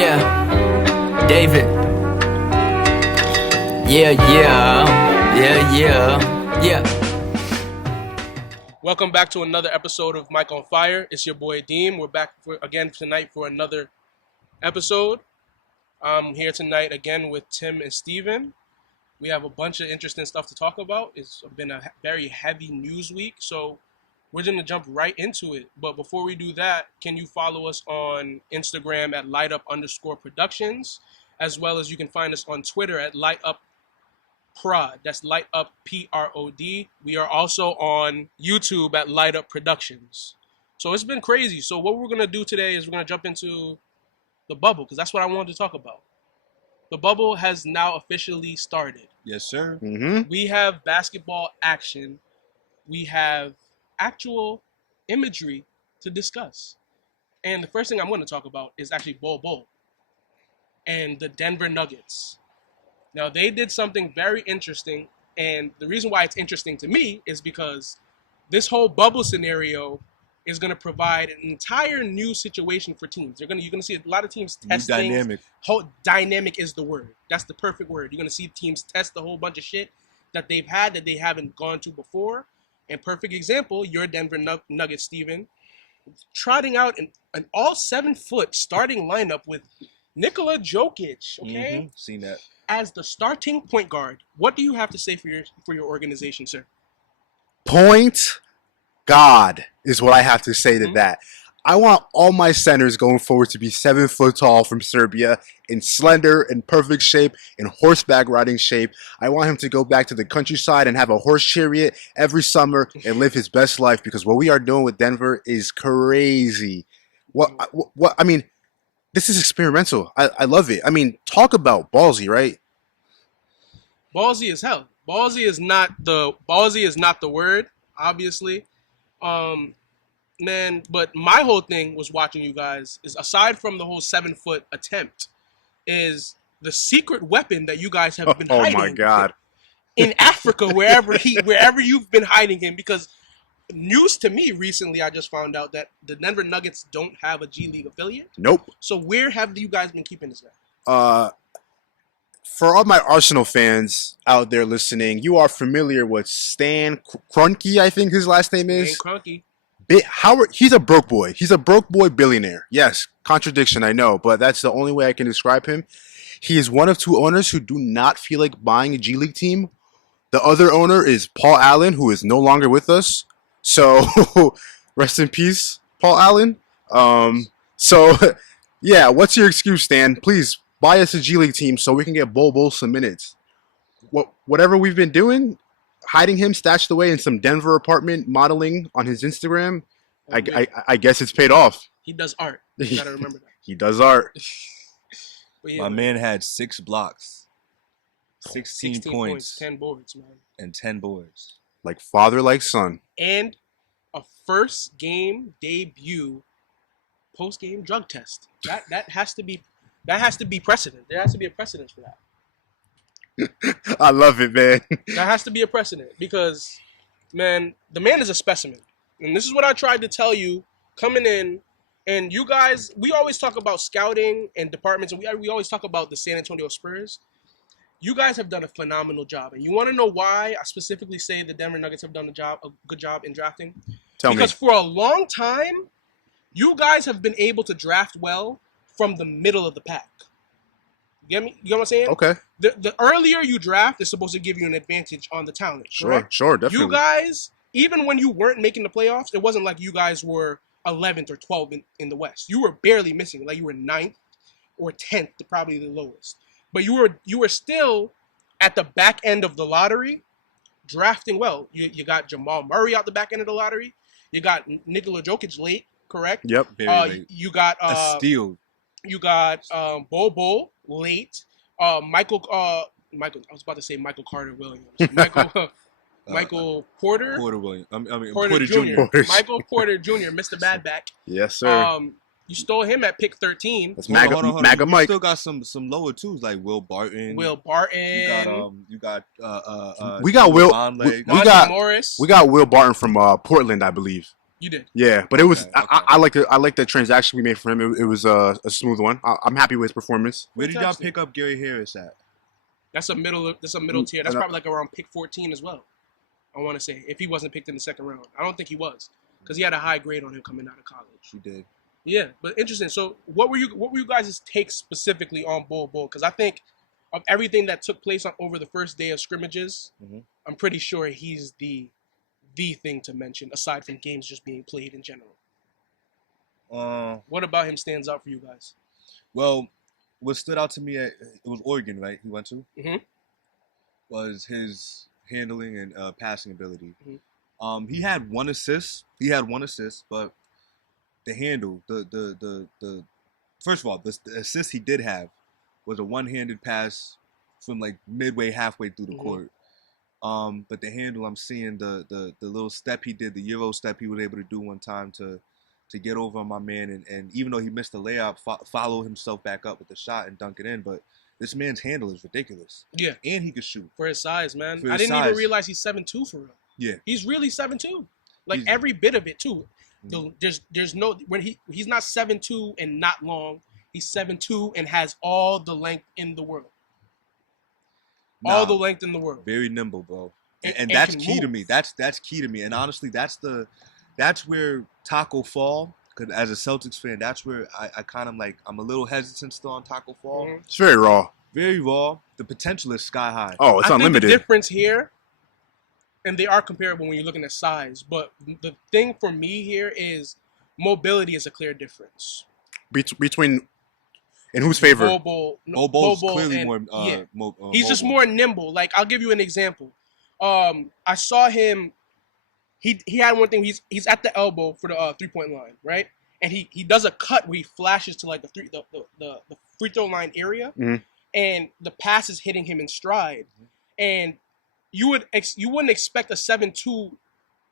Yeah, David. Yeah. Welcome back to another episode of Mike on Fire. It's your boy Deem. We're back again tonight for another episode. I'm here tonight again with Tim and Steven. We have a bunch of interesting stuff to talk about. It's been a very heavy news week, so we're going to jump right into it. But before we do that, can you follow us on Instagram at lightUp_productions, as well as you can find us on Twitter at lightupprod. That's lightupprod. We are also on YouTube at lightUp Productions. So it's been crazy. So what we're going to do today is we're going to jump into the bubble, because that's what I wanted to talk about. The bubble has now officially started. Yes, sir. Mm-hmm. We have basketball action. We have actual imagery to discuss. And the first thing I'm going to talk about is actually Bol Bol and the Denver Nuggets. Now, they did something very interesting, and the reason why it's interesting to me is because this whole bubble scenario is going to provide an entire new situation for teams. You're going to see a lot of teams testing. Dynamic. Dynamic is the word. That's the perfect word. You're going to see teams test a whole bunch of shit that they've had that they haven't gone to before. And perfect example, your Denver Nuggets, Steven, trotting out an all 7-foot starting lineup with Nikola Jokic, okay? Mm-hmm. Seen that. As the starting point guard. What do you have to say for your organization, sir? Point God is what I have to say to that. I want all my centers going forward to be 7 foot tall from Serbia, in slender, in perfect shape, in horseback riding shape. I want him to go back to the countryside and have a horse chariot every summer and live his best life, because what we are doing with Denver is crazy. What I mean, this is experimental. I love it. I mean, talk about ballsy, right? Ballsy as hell. Ballsy is not the word, obviously. Man, but my whole thing was watching you guys is, aside from the whole 7-foot attempt, is the secret weapon that you guys have been hiding. Oh my God. In Africa, wherever you've been hiding him, because news to me recently, I just found out that the Denver Nuggets don't have a G League affiliate. Nope. So where have you guys been keeping this guy? For all my Arsenal fans out there listening, you are familiar with Stan Kroenke, I think his last name is. Stan Kroenke. He's a broke boy. He's a broke boy billionaire. Yes, contradiction, I know, but that's the only way I can describe him. He is one of 2 owners who do not feel like buying a G League team. The other owner is Paul Allen, who is no longer with us. So, rest in peace, Paul Allen. So, yeah, what's your excuse, Stan? Please buy us a G League team so we can get Bol Bol some minutes. Whatever we've been doing, hiding him stashed away in some Denver apartment, modeling on his Instagram, I guess it's paid off. He does art. You gotta remember that. He does art. Yeah, My man had 6 blocks, 16 points, 10 boards, man. and 10 boards. Like father, like son. And a first game debut post game drug test. That has to be precedent. There has to be a precedent for that. I love it, man. That has to be a precedent because, man, the man is a specimen. And this is what I tried to tell you coming in. And you guys, we always talk about scouting and departments, and we always talk about the San Antonio Spurs. You guys have done a phenomenal job. And you want to know why I specifically say the Denver Nuggets have done a good job in drafting? Because for a long time, you guys have been able to draft well from the middle of the pack. You get me? You know what I'm saying? Okay. The earlier you draft is supposed to give you an advantage on the talent. Correct? Sure, definitely. You guys, even when you weren't making the playoffs, it wasn't like you guys were 11th or 12th in the West. You were barely missing. Like you were 9th or 10th, probably the lowest. But you were still at the back end of the lottery, drafting well. You got Jamal Murray out the back end of the lottery. You got Nikola Jokic late, correct? Yep. Very late. You got A steal. You got Bol Bol late. Michael. I was about to say Michael Carter Williams. Michael Porter. Porter Williams. Porter Jr. Michael Porter Jr. Mr. Badback. Yes, sir. You stole him at pick 13. That's Hold MAGA on. MAGA You Mike. still got some lower twos like Will Barton. Will Barton. You got We got Will. Vonleh. We got Morris. We got Will Barton from Portland, I believe. You did. Yeah, but it was Okay, I like the transaction we made for him. It was a smooth one. I'm happy with his performance. Where did y'all Fantastic. pick up Gary Harris at? That's a middle tier. That's probably like around pick 14 as well. I want to say if he wasn't picked in the second round, I don't think he was because he had a high grade on him coming out of college. She did. Yeah, but interesting. So what were you guys' takes specifically on Bol Bol? Because I think of everything that took place over the first day of scrimmages, I'm pretty sure he's the thing to mention aside from games just being played in general. What about him stands out for you guys? Well, what stood out to me, it was Oregon, right? He went to was his handling and passing ability. He had one assist. But the handle, the first of all, the assist he did have was a one-handed pass from like midway, halfway through the court. But the handle, I'm seeing the little step he did, the Euro step he was able to do one time to get over on my man, and even though he missed the layup, follow himself back up with the shot and dunk it in. But this man's handle is ridiculous. Yeah, and he could shoot for his size, man. For I his didn't even size. realize he's 7'2" for real. Yeah, He's really 7'2". Like He's- every bit of it too. There's no when he's not 7'2" and not long. He's 7'2" and has all the length in the world. All the length in the world. Very nimble, bro. And And that's can key to move. me. That's key to me. And honestly, that's where Taco Fall. Because as a Celtics fan, that's where I kind of like. I'm a little hesitant still on Taco Fall. It's very raw. Very raw. The potential is sky high. Oh, it's I unlimited. think the difference here, and they are comparable when you're looking at size, but the thing for me here is mobility is a clear difference. Between in whose favor? Bol Bol's Bol clearly and- more. yeah. He's just mobile. more nimble. Like I'll give you an example. I saw him. He had one thing. He's at the elbow for the 3-point line, right? And he does a cut where he flashes to like the free throw line area, and the pass is hitting him in stride. And you wouldn't expect a 7'2"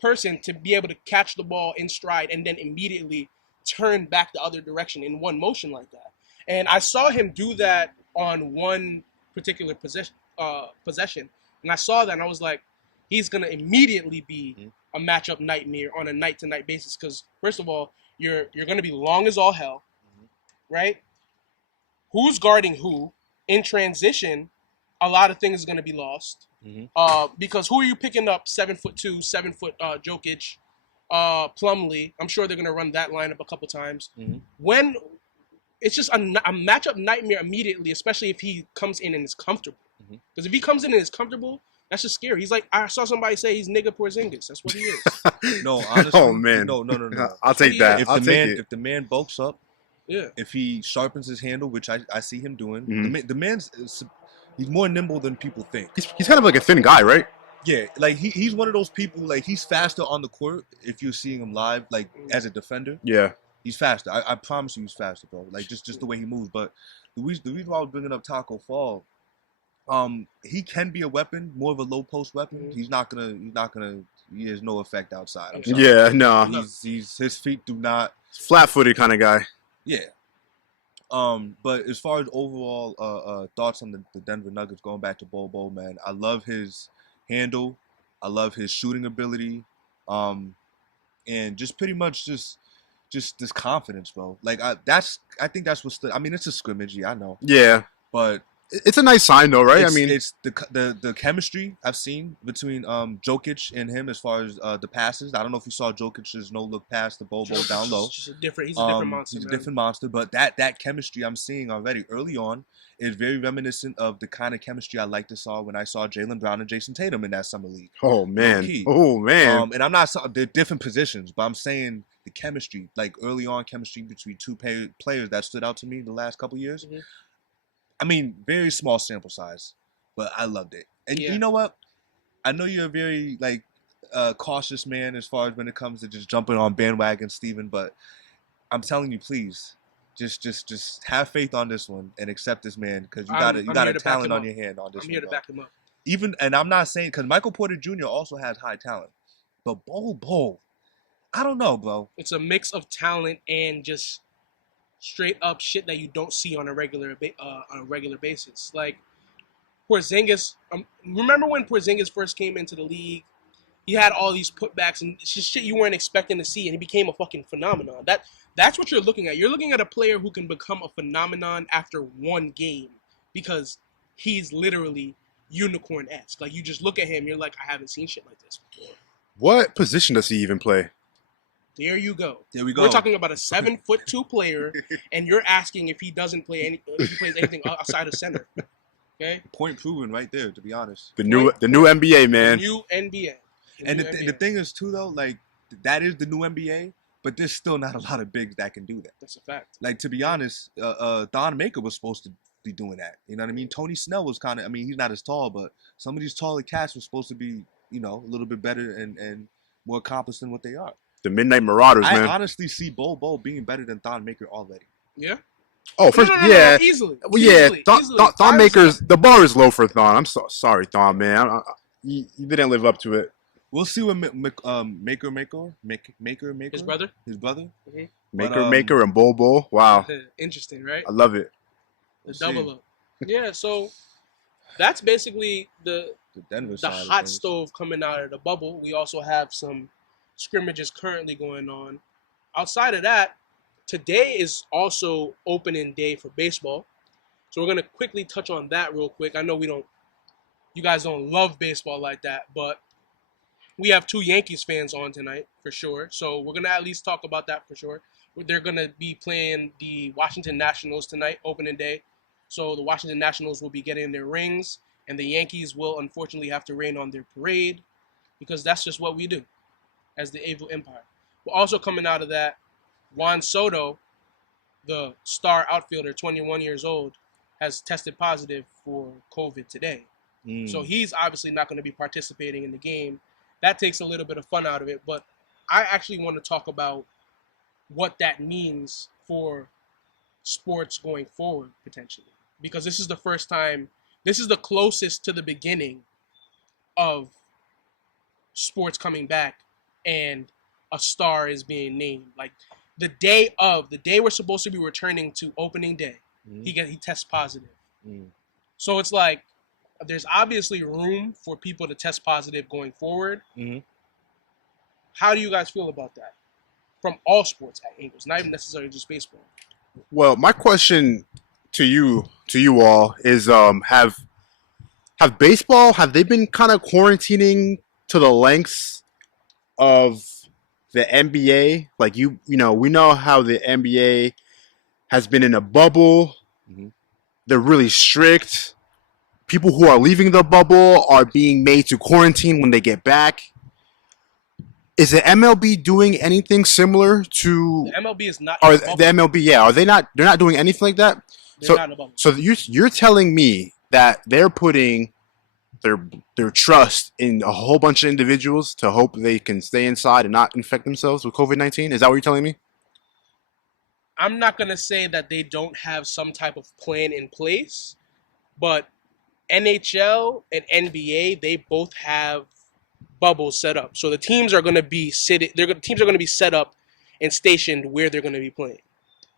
person to be able to catch the ball in stride and then immediately turn back the other direction in one motion like that. And I saw him do that on one particular possession, and I saw that and I was like, he's gonna immediately be a matchup nightmare on a night-to-night basis. Because first of all, you're gonna be long as all hell, right? Who's guarding who in transition? A lot of things are gonna be lost. Because who are you picking up? 7'2", 7-foot Jokic, Plumlee. I'm sure they're gonna run that lineup a couple times. When it's just a matchup nightmare immediately, especially if he comes in and is comfortable. Because if he comes in and is comfortable, that's just scary. He's like, I saw somebody say he's nigga Porzingis. That's what he is. No, honestly. Oh man. No. I'll take that. If I'll the take man it. if the man bulks up, Yeah. if he sharpens his handle, which I see him doing, the man's he's more nimble than people think. He's kind of like a thin guy, right? Yeah, like he's one of those people. Like he's faster on the court if you're seeing him live, like as a defender. Yeah. He's faster. I promise you, he's faster, bro. Like just the way he moves. But the reason why I was bringing up Taco Fall, he can be a weapon, more of a low post weapon. He's not gonna. He has no effect outside. I'm sorry. Yeah. No. He's his feet do not. Flat-footed kind of guy. Yeah. But as far as overall thoughts on the Denver Nuggets, going back to Bol Bol, man, I love his handle. I love his shooting ability. And just pretty much just this confidence, bro. Like I think that's what's I mean, it's a scrimmage, yeah, I know. Yeah. But It's a nice sign, though, right? I mean, it's the chemistry I've seen between Jokic and him as far as the passes. I don't know if you saw Jokic's no-look pass to Bol Bol down low. He's a different monster. He's a man. different monster, but that chemistry I'm seeing already early on is very reminiscent of the kind of chemistry I liked to saw when I saw Jaylen Brown and Jason Tatum in that summer league. oh man. Low-key. Oh man. And I'm not they're different positions, but I'm saying the chemistry, like early on chemistry between two players that stood out to me the last couple years. I mean, very small sample size, but I loved it. And you know what? I know you're a very like cautious man as far as when it comes to just jumping on bandwagon, Steven, but I'm telling you, please, just have faith on this one and accept this man because you got a talent on your hand on this. I'm here to back him up. And I'm not saying because Michael Porter Jr. also has high talent, but Bol Bol, I don't know, bro. It's a mix of talent and just straight up shit that you don't see on a regular basis. Like Porzingis, remember when Porzingis first came into the league? He had all these putbacks and it's just shit you weren't expecting to see, and he became a fucking phenomenon. That's what you're looking at. You're looking at a player who can become a phenomenon after one game because he's literally unicorn-esque. Like, you just look at him, you're like, I haven't seen shit like this before. What position does he even play? There you go. There we go. We're talking about a 7'2" player, and you're asking if he doesn't play if he plays anything outside of center. Okay. Point proven right there. To be honest, The new NBA, man. The new NBA. And the thing is too though, like that is the new NBA, but there's still not a lot of bigs that can do that. That's a fact. Like, to be honest, Thon Maker was supposed to be doing that. You know what I mean? Tony Snell was kind of. I mean, he's not as tall, but some of these taller cats were supposed to be, you know, a little bit better and more accomplished than what they are. The Midnight Marauders, I man. honestly see Bol Bol being better than Thon Maker already. Yeah. Oh, first, No, yeah, easily. Well, yeah. Easily. Thon Maker's the bar is low for Thon. I'm sorry, Thon, man. You didn't live up to it. We'll see what Maker, His brother. Mm-hmm. Maker and Bol Bol. Wow, Interesting, right? I love it. The double up. Yeah, so that's basically the Denver the side hot stove coming out of the bubble. We also have some scrimmages currently going on. Outside of that, today is also opening day for baseball. So we're going to quickly touch on that real quick. I know you guys don't love baseball like that, but we have two Yankees fans on tonight for sure. So we're going to at least talk about that for sure. They're going to be playing the Washington Nationals tonight, opening day. So the Washington Nationals will be getting their rings, and the Yankees will unfortunately have to rain on their parade because that's just what we do as the Evil Empire. But also coming out of that, Juan Soto, the star outfielder, 21 years old, has tested positive for COVID today. So he's obviously not going to be participating in the game. That takes a little bit of fun out of it. But I actually want to talk about what that means for sports going forward, potentially. Because this is the first time, this is the closest to the beginning of sports coming back and a star is being named. Like, the day we're supposed to be returning to opening day, he tests positive. So it's like there's obviously room for people to test positive going forward. How do you guys feel about that? From all sports angles, not even necessarily just baseball. Well, my question to you all is have they been kind of quarantining to the lengths of the NBA? Like, you know, we know how the NBA has been in a bubble. They're really strict. People who are leaving the bubble are being made to quarantine when they get back. Is the MLB doing anything similar to? The MLB is not. Or the MLB, yeah, are they not? They're not doing anything like that. They're not in a bubble. So you're telling me that they're putting their trust in a whole bunch of individuals to hope they can stay inside and not infect themselves with COVID-19? Is that what you're telling me? I'm not going to say that they don't have some type of plan in place, but NHL and NBA, they both have bubbles set up. So the teams are going to be teams are going to be set up and stationed where they're going to be playing.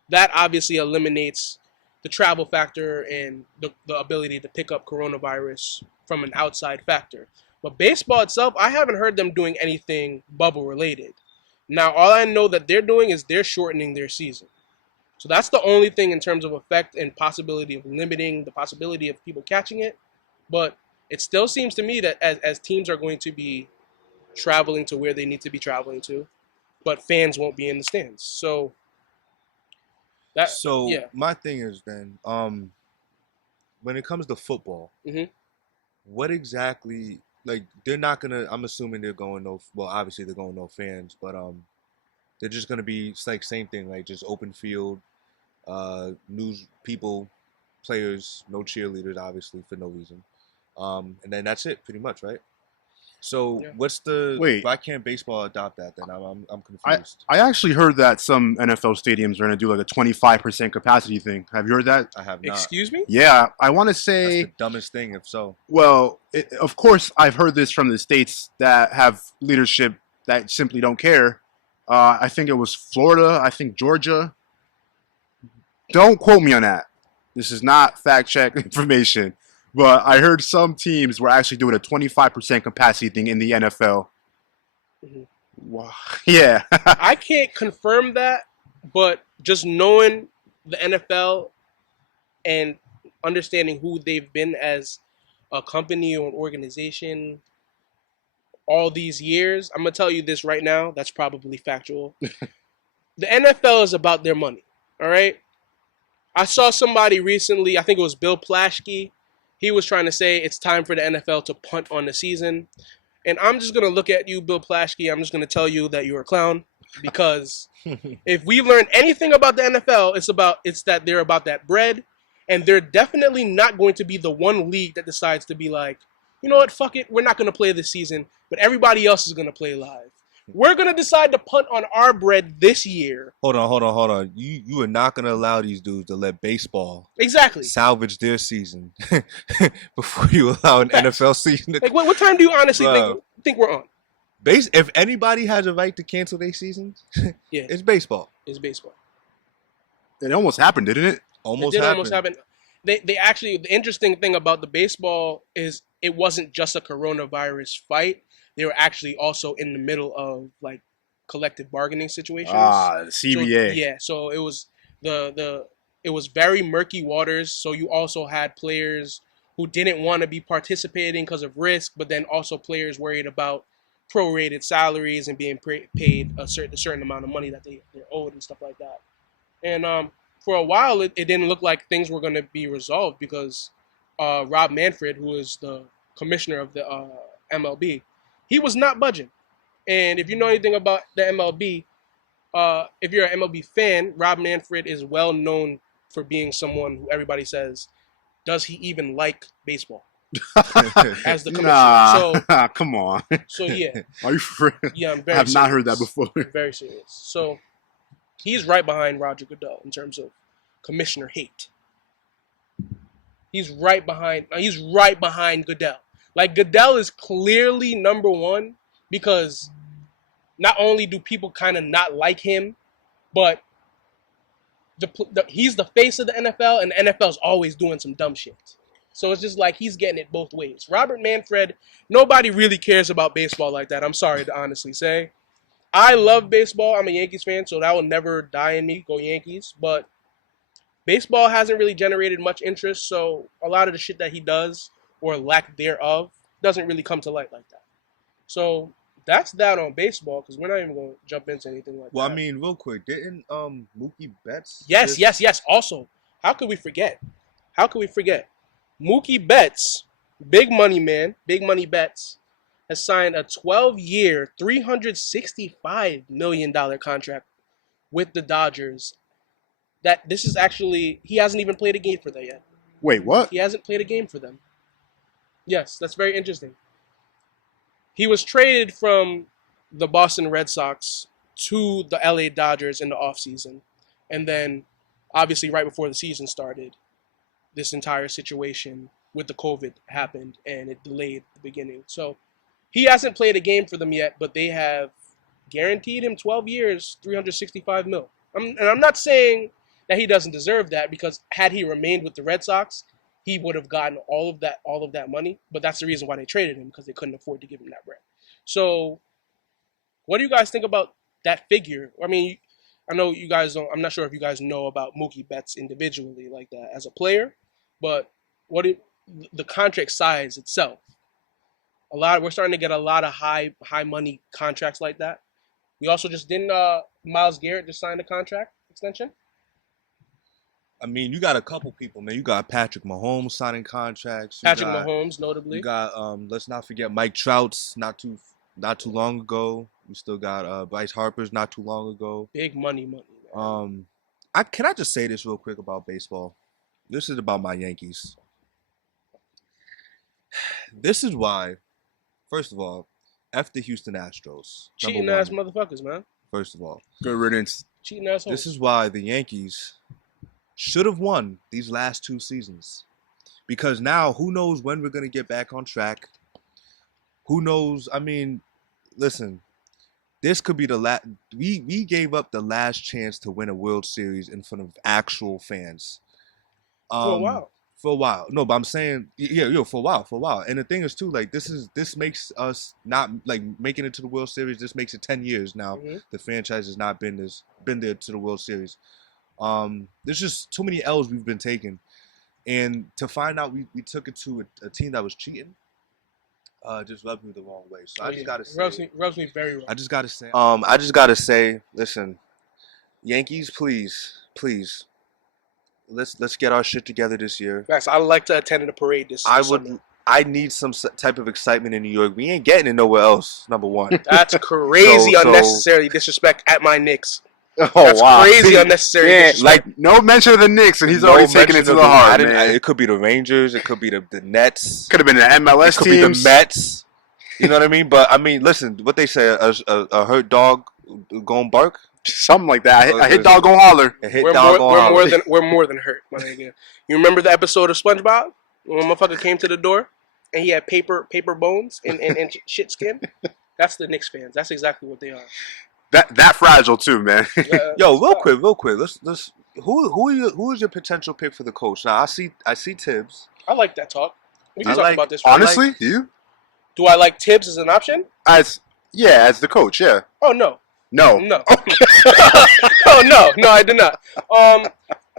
That obviously eliminates the travel factor and the ability to pick up coronavirus from an outside factor. But baseball itself, I haven't heard them doing anything bubble related. Now, all I know that they're doing is they're shortening their season. So that's the only thing in terms of effect and possibility of limiting the possibility of people catching it. But it still seems to me that as teams are going to be traveling to where they need to be traveling to, but fans won't be in the stands. So my thing is then, when it comes to football, what exactly, like, they're not gonna, I'm assuming they're going obviously they're going no fans, but they're just gonna be, it's like same thing, like just open field, news people, players, no cheerleaders, obviously, for no reason, and then that's it, pretty much, right? So why can't baseball adopt that then? I'm confused. I actually heard that some NFL stadiums are going to do like a 25% capacity thing. Have you heard that? I have not. Excuse me? Yeah, I want to say... That's the dumbest thing, if so. Well, of course, I've heard this from the states that have leadership that simply don't care. I think it was Florida. I think Georgia. Don't quote me on that. This is not fact-check information. But I heard some teams were actually doing a 25% capacity thing in the NFL Mm-hmm. Wow. Yeah. I can't confirm that, but just knowing the NFL and understanding who they've been as a company or an organization all these years, I'm gonna tell you this right now. That's probably factual. The NFL is about their money. All right. I saw somebody recently. I think it was Bill Plaschke. He was trying to say it's time for the NFL to punt on the season. And I'm just gonna look at you, Bill Plaschke. I'm just gonna tell you that you're a clown because if we learn anything about the NFL, it's that they're about that bread, and they're definitely not going to be the one league that decides to be like, you know what, fuck it, we're not gonna play this season, but everybody else is gonna play live. We're gonna decide to punt on our bread this year. Hold on. You are not gonna allow these dudes to let baseball Exactly salvage their season before you allow an Facts. NFL season. Like, what time do you honestly think we're on? If anybody has a right to cancel their seasons, Yeah, it's baseball. It's baseball. It almost happened, didn't it? Almost happened. They actually, the interesting thing about the baseball is it wasn't just a coronavirus fight. They were actually also in the middle of like collective bargaining situations. Ah, the CBA. So it was it was very murky waters. So you also had players who didn't want to be participating because of risk, but then also players worried about prorated salaries and being paid a certain amount of money that they're owed and stuff like that. And for a while, it didn't look like things were going to be resolved because Rob Manfred, who is the commissioner of the MLB, he was not budging. And if you know anything about the MLB, if you're an MLB fan, Rob Manfred is well known for being someone who everybody says, does he even like baseball? As the commissioner. Nah, come on. So yeah. Are you for real? Yeah, I'm very I have serious. not heard that before. Very serious. So he's right behind Roger Goodell in terms of commissioner hate. He's right behind Goodell. Like, Goodell is clearly number one because not only do people kind of not like him, but he's the face of the NFL, and the NFL's always doing some dumb shit. So it's just like he's getting it both ways. Robert Manfred, nobody really cares about baseball like that. I'm sorry to honestly say. I love baseball. I'm a Yankees fan, so that will never die in me. Go Yankees. But baseball hasn't really generated much interest, so a lot of the shit that he does, or lack thereof, doesn't really come to light like that. So that's that on baseball, because we're not even going to jump into anything like that. Well, I mean, real quick, didn't Mookie Betts? Yes. Also, how could we forget? Mookie Betts, big money man, big money Betts, has signed a 12-year, $365 million contract with the Dodgers. That this is actually, he hasn't even played a game for them yet. Wait, what? He hasn't played a game for them. Yes, that's very interesting. He was traded from the Boston Red Sox to the LA Dodgers in the offseason. And then, obviously, right before the season started, this entire situation with the COVID happened and it delayed the beginning. So he hasn't played a game for them yet, but they have guaranteed him 12 years, $365 million. And I'm not saying that he doesn't deserve that, because had he remained with the Red Sox, he would have gotten all of that money. But that's the reason why they traded him, because they couldn't afford to give him that bread. So what do you guys think about that figure? I mean, I know you guys don't. I'm not sure if you guys know about Mookie Betts individually like that as a player, but the contract size itself? We're starting to get a lot of high money contracts like that. We also just didn't Myles Garrett just signed a contract extension. I mean, you got a couple people, man. You got Patrick Mahomes signing contracts. Mahomes, notably. You got let's not forget Mike Trout's not too long ago. We still got Bryce Harper's not too long ago. Big money. Man. Can I just say this real quick about baseball? This is about my Yankees. This is why, first of all, F the Houston Astros. Cheating ass motherfuckers, man. First of all. Good riddance. Cheating assholes. This is why the Yankees should have won these last two seasons. Because now, who knows when we're going to get back on track? Who knows? I mean, listen, this could be the last. We gave up the last chance to win a World Series in front of actual fans. For a while. For a while. No, but I'm saying, for a while. And the thing is too, like this makes us not like making it to the World Series. This makes it 10 years now. Mm-hmm. The franchise has not been there to the World Series. There's just too many L's we've been taking, and to find out we took it to a team that was cheating, just rubbed me the wrong way. So I just gotta say, rubs me very wrong. I just gotta say, listen, Yankees, please. Let's get our shit together this year. Yes, I'd like to attend a parade this summer. I need some type of excitement in New York. We ain't getting it nowhere else. Number one. That's crazy unnecessary disrespect at my Knicks. Oh, That's crazy unnecessary disrespect. Like no mention of the Knicks, and he's already taking it to the heart, man. It could be the Rangers. It could be the Nets. Could have been the MLS teams. Could be the Mets. You know what I mean? But I mean, listen, what they say: a hurt dog gonna bark. Something like that. A hit dog gon' holler. We're more than hurt, my nigga. You remember the episode of SpongeBob when a motherfucker came to the door and he had paper bones and shit skin? That's the Knicks fans. That's exactly what they are. That fragile too, man. Yo, real quick. Let's. Who is your potential pick for the coach? Now I see Tibbs. I like that talk. We can talk about this. Honestly, you? Do I like Tibbs as an option? As the coach, yeah. Oh no. No. Oh no, I do not.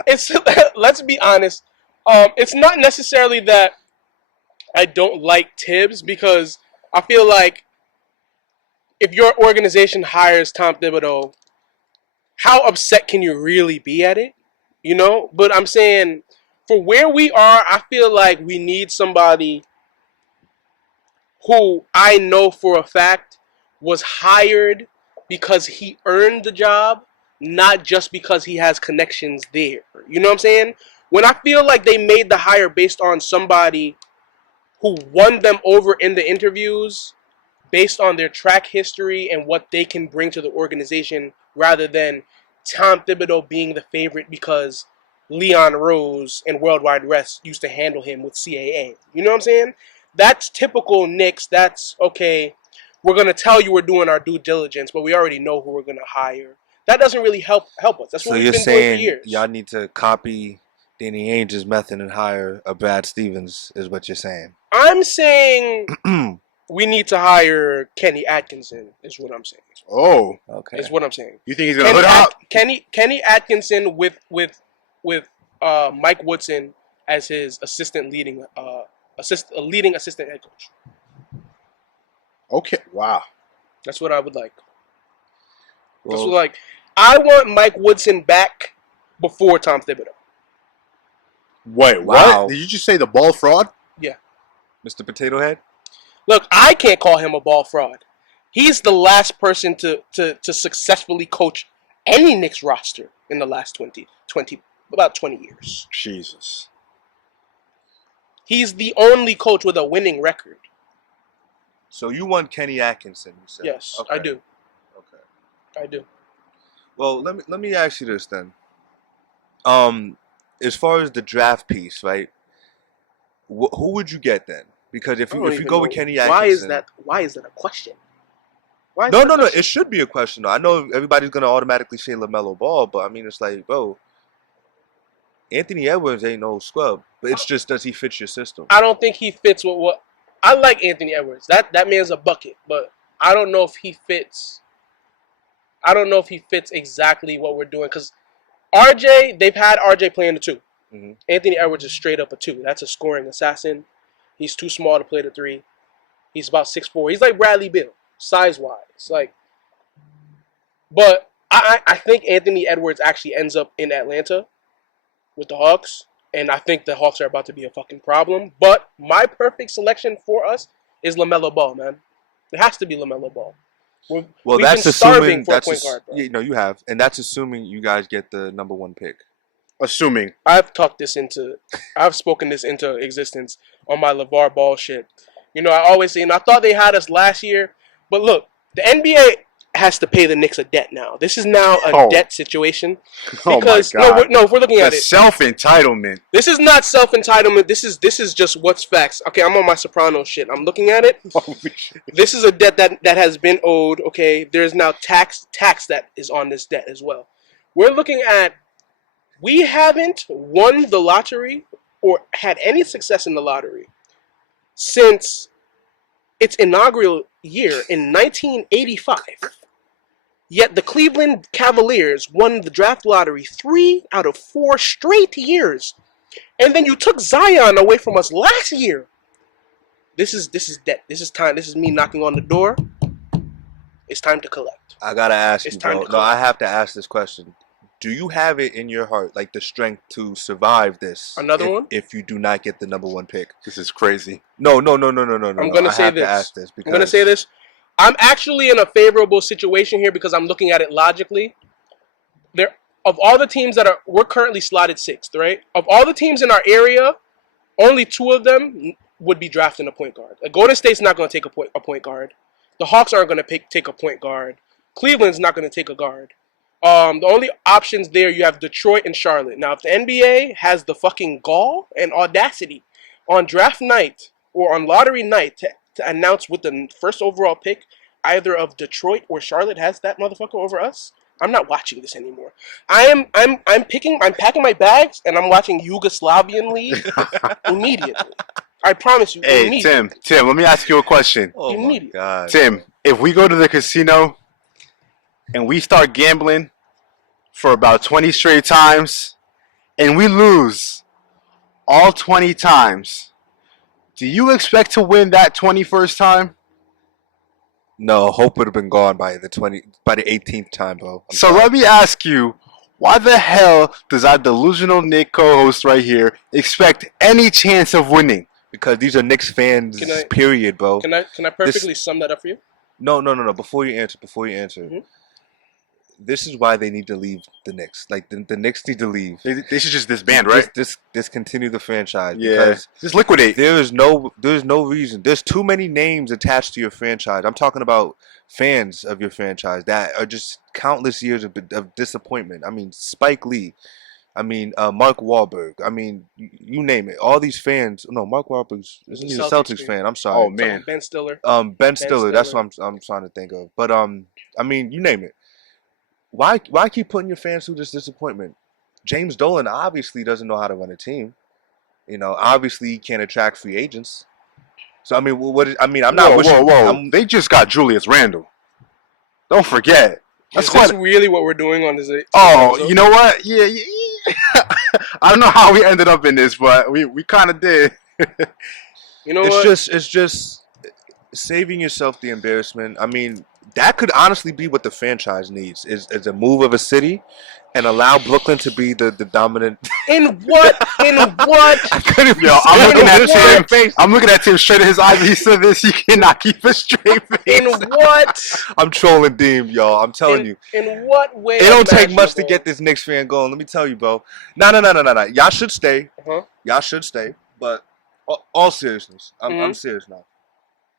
It's let's be honest. It's not necessarily that I don't like Tibbs, because I feel like if your organization hires Tom Thibodeau, how upset can you really be at it? You know? But I'm saying, for where we are, I feel like we need somebody who I know for a fact was hired because he earned the job, not just because he has connections there. You know what I'm saying? When I feel like they made the hire based on somebody who won them over in the interviews, based on their track history and what they can bring to the organization, rather than Tom Thibodeau being the favorite because Leon Rose and Worldwide West used to handle him with CAA. You know what I'm saying? That's typical Knicks. That's, okay, we're going to tell you we're doing our due diligence, but we already know who we're going to hire. That doesn't really help us. That's what we've been doing for years. Y'all need to copy Danny Ainge's method and hire a Brad Stevens, is what you're saying. I'm saying we need to hire Kenny Atkinson, is what I'm saying. Oh, okay. Is what I'm saying. You think he's going to hood hop? Kenny Atkinson with Mike Woodson as his leading assistant head coach. Okay, wow. That's what I would like. I want Mike Woodson back before Tom Thibodeau. Wait, wow. What? Did you just say the ball fraud? Yeah. Mr. Potato Head? Look, I can't call him a ball fraud. He's the last person to successfully coach any Knicks roster in the last 20 years. Jesus. He's the only coach with a winning record. So you want Kenny Atkinson, you said? Yes, okay. I do. Okay. I do. Well, let me ask you this then. As far as the draft piece, right? Who would you get then? Because if you go with Kenny Atkinson, why is that a question? No. It should be a question though. I know everybody's gonna automatically say LaMelo Ball, but I mean, it's like, bro, Anthony Edwards ain't no scrub. But it's just, does he fit your system? I don't think he fits what I like Anthony Edwards. That man's a bucket, but I don't know if he fits. I don't know if he fits exactly what we're doing, because RJ, they've had RJ playing the 2. Mm-hmm. Anthony Edwards is straight up a 2. That's a scoring assassin. He's too small to play the 3. He's about 6'4". He's like Bradley Beal, size-wise. But I think Anthony Edwards actually ends up in Atlanta with the Hawks, and I think the Hawks are about to be a fucking problem. But my perfect selection for us is LaMelo Ball, man. It has to be LaMelo Ball. We've that's been assuming for a point guard, bro. You have, and that's assuming you guys get the number 1 pick. Assuming. I've spoken this into existence on my LeVar Ball shit. You know, I always say, and I thought they had us last year, but look, the NBA has to pay the Knicks a debt now. This is now a debt situation. Because, if we're looking at it. Self-entitlement. This is not self-entitlement. This is just what's facts. Okay, I'm on my Soprano shit. I'm looking at it. This is a debt that has been owed. Okay, there's now tax that is on this debt as well. We're looking at, we haven't won the lottery or had any success in the lottery since its inaugural year in 1985. Yet the Cleveland Cavaliers won the draft lottery 3 out of 4 straight years. And then you took Zion away from us last year. This is debt. This is time. This is me knocking on the door. It's time to collect. I gotta ask It's you, time bro. to collect. No, I have to ask this question. Do you have it in your heart, like the strength to survive this? Another one? If you do not get the number 1 pick. This is crazy. No. I'm gonna say this. To ask this because I'm gonna say this. I'm actually in a favorable situation here because I'm looking at it logically. There, of all the teams we're currently slotted 6th, right? Of all the teams in our area, only 2 of them would be drafting a point guard. Like Golden State's not going to take a point guard. The Hawks aren't going to take a point guard. Cleveland's not going to take a guard. The only options there, you have Detroit and Charlotte. Now, if the NBA has the fucking gall and audacity on draft night or on lottery night to announce with the first overall pick, either of Detroit or Charlotte has that motherfucker over us, I'm not watching this anymore. I'm packing my bags and I'm watching Yugoslavian League immediately. I promise you. Hey, Tim, let me ask you a question. Oh my God. Tim, if we go to the casino and we start gambling for about 20 straight times and we lose all 20 times, do you expect to win that 21st time? No, hope would have been gone by the 18th time, bro. So let me ask you, why the hell does our delusional Nick co-host right here expect any chance of winning? Because these are Knicks fans, period, bro. Can I perfectly sum that up for you? No. Before you answer. Mm-hmm. This is why they need to leave the Knicks. Like the Knicks need to leave. They should just disband, right? Discontinue the franchise. Yeah. Because just liquidate. There's no reason. There's too many names attached to your franchise. I'm talking about fans of your franchise that are just countless years of disappointment. I mean, Spike Lee. I mean, Mark Wahlberg. I mean, you name it. All these fans. No, Mark Wahlberg's he's a Celtics fan. I'm sorry. Oh man, Ben Stiller. Ben Stiller. That's what I'm trying to think of. But I mean, you name it. Why keep putting your fans through this disappointment? James Dolan obviously doesn't know how to run a team. You know, obviously he can't attract free agents. So I mean, I'm not wishing. Whoa. They just got Julius Randle. Don't forget. Is this really what we're doing on this? Oh, you know what? Yeah. I don't know how we ended up in this, but we kind of did. You know what? It's just saving yourself the embarrassment. I mean, that could honestly be what the franchise needs is a move of a city and allow Brooklyn to be the dominant. In what? I couldn't. Yo, I'm looking at Tim straight in his eyes. He said this. He cannot keep a straight face. In what? I'm trolling Deem, y'all. I'm telling you. In what way? It don't take much to get this Knicks fan going. Let me tell you, bro. No. Y'all should stay. Y'all should stay. But all seriousness, I'm serious now.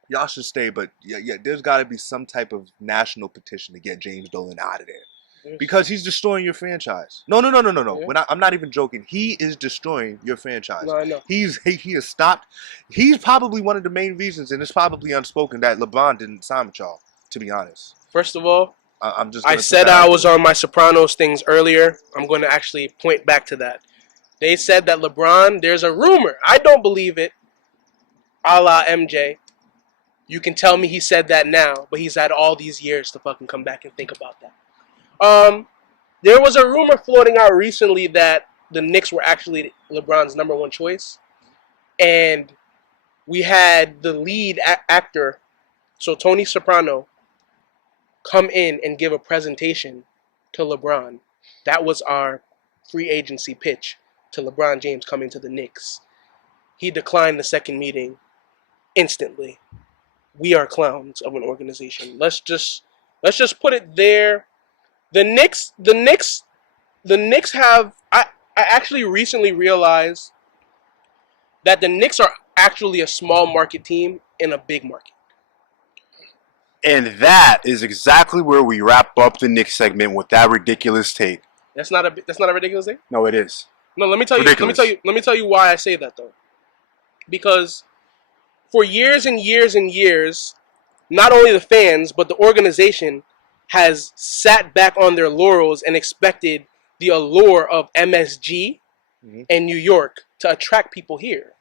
Y'all should stay, but yeah, there's got to be some type of national petition to get James Dolan out of there because he's destroying your franchise. No. Yeah. I'm not even joking. He is destroying your franchise. No, I know. He has stopped. He's probably one of the main reasons, and it's probably unspoken, that LeBron didn't sign with y'all. To be honest. First of all, I said I was on my Sopranos things earlier. I'm going to actually point back to that. They said that LeBron. There's a rumor. I don't believe it. A la MJ. You can tell me he said that now, but he's had all these years to fucking come back and think about that. There was a rumor floating out recently that the Knicks were actually LeBron's number 1 choice. And we had the lead actor, so Tony Soprano, come in and give a presentation to LeBron. That was our free agency pitch to LeBron James coming to the Knicks. He declined the second meeting instantly. We are clowns of an organization. Let's just put it there. The Knicks have. I actually recently realized that the Knicks are actually a small market team in a big market. And that is exactly where we wrap up the Knicks segment with that ridiculous take. That's not a ridiculous take? No, it is. No, let me tell you why I say that though. Because for years and years and years, not only the fans, but the organization has sat back on their laurels and expected the allure of MSG and New York to attract people here,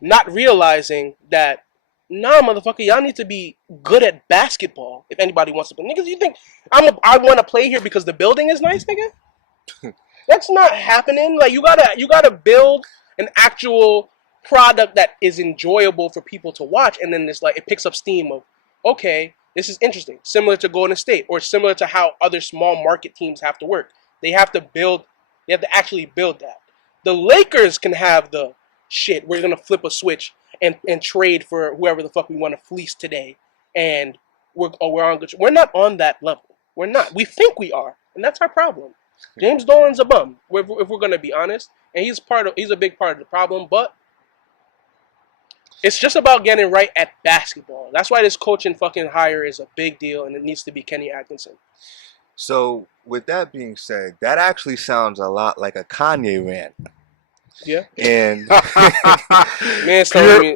not realizing that, nah, motherfucker, y'all need to be good at basketball if anybody wants to play. Niggas, you think I want to play here because the building is nice, nigga? That's not happening. Like, you gotta build an actual product that is enjoyable for people to watch, and then it's like it picks up steam of, okay, this is interesting. Similar to Golden State, or similar to how other small market teams have to work. They have to actually build that. The Lakers can have the shit. We're gonna flip a switch and trade for whoever the fuck we want to fleece today, and we're on good. We're not on that level. We're not. We think we are, and that's our problem. James Dolan's a bum, if we're gonna be honest, and he's a big part of the problem. But it's just about getting right at basketball. That's why this coaching fucking hire is a big deal, and it needs to be Kenny Atkinson. So, with that being said, that actually sounds a lot like a Kanye rant. Yeah. And man,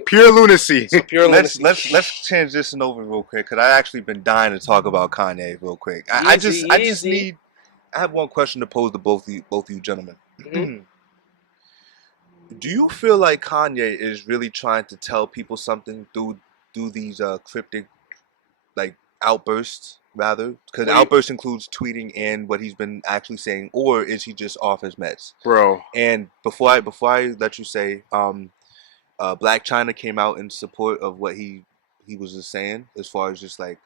pure lunacy. Pure lunacy. Let's transition over real quick, because I actually been dying to talk about Kanye real quick. I have one question to pose to both of you gentlemen. Mm-hmm. Do you feel like Kanye is really trying to tell people something through these cryptic, like, outbursts, rather? Because outbursts includes tweeting and what he's been actually saying, or is he just off his meds? Bro. And before I let you say, Black China came out in support of what he was just saying, as far as just like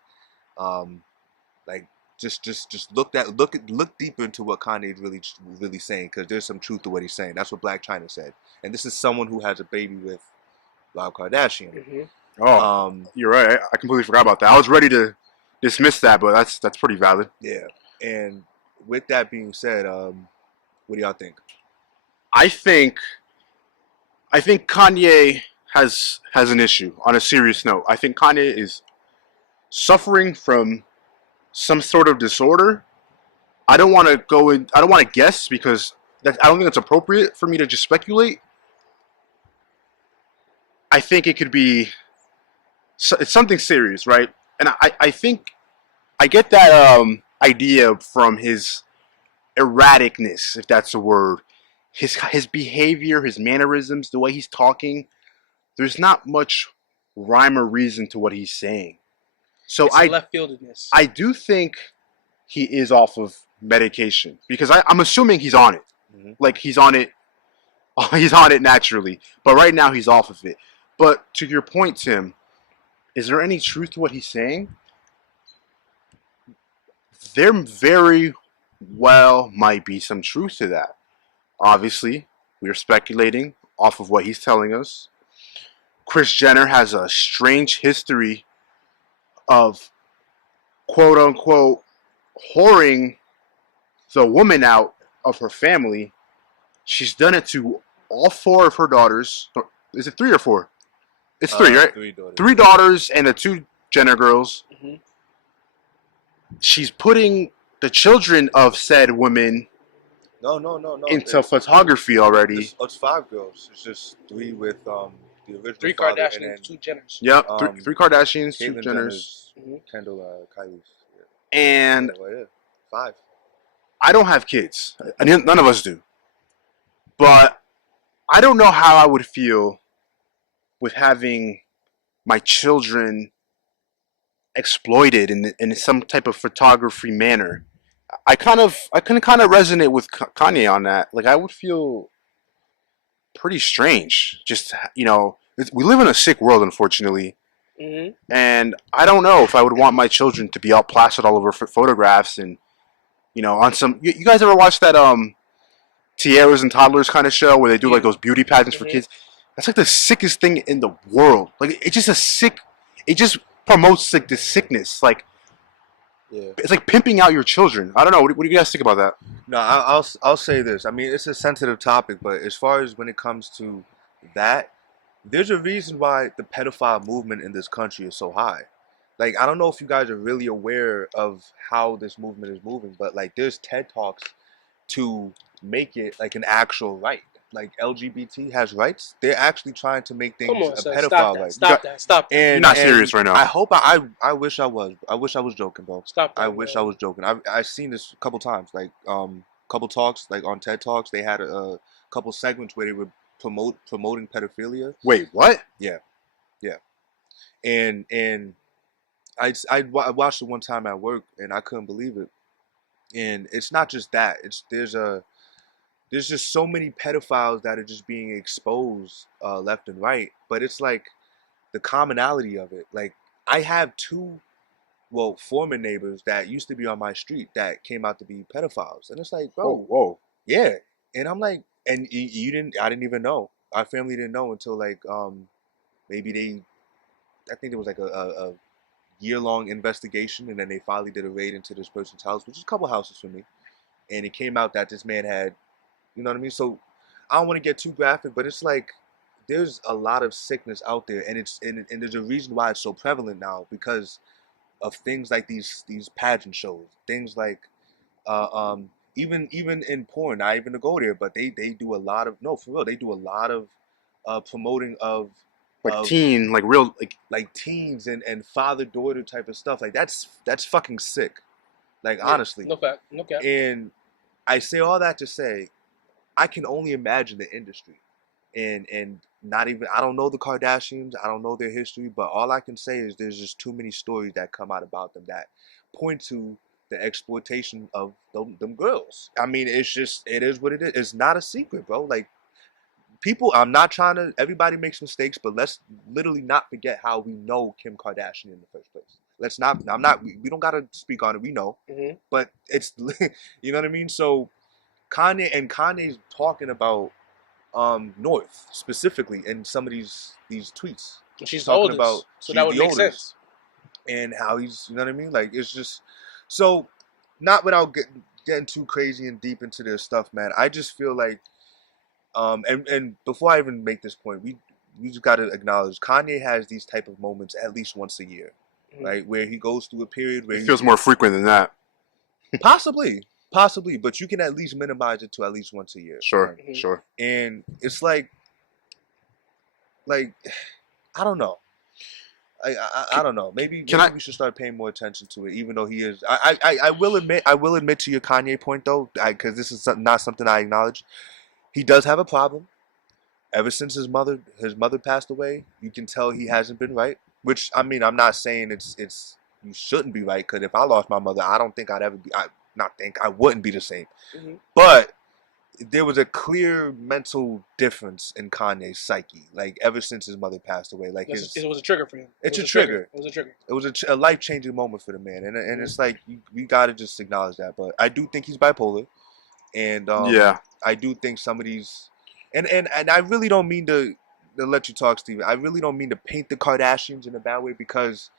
just look deeper into what Kanye is really saying, because there's some truth to what he's saying. That's what Black China said, and this is someone who has a baby with Rob Kardashian. Mm-hmm. Oh, you're right. I completely forgot about that. I was ready to dismiss that, but that's pretty valid. Yeah. And with that being said, what do y'all think? I think Kanye has an issue. On a serious note, I think Kanye is suffering from some sort of disorder. I don't want to guess, because I don't think it's appropriate for me to just speculate. I think it could be it's something serious, right? And I think I get that idea from his erraticness, if that's a word. His behavior, his mannerisms, the way he's talking. There's not much rhyme or reason to what he's saying. So it's left-fieldedness. I do think he is off of medication, because I'm assuming he's on it. Mm-hmm. Like, he's on it naturally. But right now he's off of it. But to your point, Tim, is there any truth to what he's saying? There very well might be some truth to that. Obviously, we're speculating off of what he's telling us. Kris Jenner has a strange history of, quote-unquote, whoring the woman out of her family. She's done it to all 4 of her daughters. Is it 3 or 4? It's 3, right? 3 daughters. 3 daughters and the 2 Jenner girls. Mm-hmm. She's putting the children of said women No. into photography already. It's 5 girls. It's just 3 with the original 3 father, Kardashians, and then 2 Jenners. Yep, 3 Kardashians, 2 Caitlyn Jenners. Mm-hmm. Kendall, Kylie's. Yeah. And 5. I don't have kids. None of us do. But I don't know how I would feel with having my children exploited in some type of photography manner. I can kind of resonate with Kanye on that. Like, I would feel pretty strange. Just, we live in a sick world, unfortunately. Mm-hmm. And I don't know if I would want my children to be all plastered all over photographs and, on some. You guys ever watch that Tiaras and Toddlers kind of show where they do like those beauty pageants for kids? That's like the sickest thing in the world. Like, it's just it just promotes like the sickness. Like, it's like pimping out your children. I don't know. What do you guys think about that? No, I'll say this. I mean, it's a sensitive topic, but as far as when it comes to that, there's a reason why the pedophile movement in this country is so high. Like, I don't know if you guys are really aware of how this movement is moving, but like, there's TED Talks to make it like an actual right. Like, LGBT has rights. They're actually trying to make things a pedophile right. Stop that. And, you're not serious right now. I hope I wish I was. I wish I was joking, bro. Stop that. I wish I was joking. I've seen this a couple times. Like, couple talks, like on TED Talks. They had a couple segments where they were promoting pedophilia. Wait, what? Yeah, yeah. And I watched it one time at work, and I couldn't believe it. And it's not just that. There's just so many pedophiles that are just being exposed left and right. But it's like the commonality of it. Like I have two, well, former neighbors that used to be on my street that came out to be pedophiles, and it's like, bro, Whoa. yeah. And I'm like, and you didn't, I didn't even know. Our family didn't know until like maybe I think there was like a year-long investigation, and then they finally did a raid into this person's house, which is a couple houses for me, and it came out that this man had, you know what I mean? So I don't want to get too graphic, but it's like there's a lot of sickness out there, and and there's a reason why it's so prevalent now, because of things like these pageant shows, things like even in porn, not even to go there, but they do a lot of, no, for real, they do a lot of promoting of Like teen, like real, like teens and father daughter type of stuff. Like that's fucking sick. Like Yeah, honestly. no fact, no cap. And I say all that to say, I can only imagine the industry, and not even, I don't know the Kardashians, I don't know their history, but all I can say is there's just too many stories that come out about them that point to the exploitation of them girls. I mean, it's just, it is what it is. It's not a secret, bro. Like people, I'm not trying to, everybody makes mistakes, but let's literally not forget how we know Kim Kardashian in the first place. Let's not, we don't gotta speak on it, we know, but it's, you know what I mean? So Kanye's talking about North specifically in some of these tweets. She's talking the oldest, about, so that would make sense. And how he's, you know what I mean? Like it's just, so not without getting too crazy and deep into their stuff, man. I just feel like, and before I even make this point, we just got to acknowledge Kanye has these type of moments at least once a year, right? Where he goes through a period where it feels more frequent than that. Possibly, but you can at least minimize it to at least once a year. Sure, right? sure. And it's like I don't know. I don't know. Maybe we should start paying more attention to it, even though he is. I will admit to your Kanye point though, because this is not something I acknowledge. He does have a problem. Ever since his mother passed away, you can tell he hasn't been right. Which, I mean, I'm not saying it's you shouldn't be right, because if I lost my mother, I don't think I'd ever be. I wouldn't be the same. But there was a clear mental difference in Kanye's psyche, like ever since his mother passed away. Like it was a trigger for him. It's a trigger. It was a trigger. It was a life-changing moment for the man, and it's like we gotta just acknowledge that. But I do think he's bipolar, and yeah, I do think some of these, and I really don't mean to let you talk, Steven. I really don't mean to paint the Kardashians in a bad way, because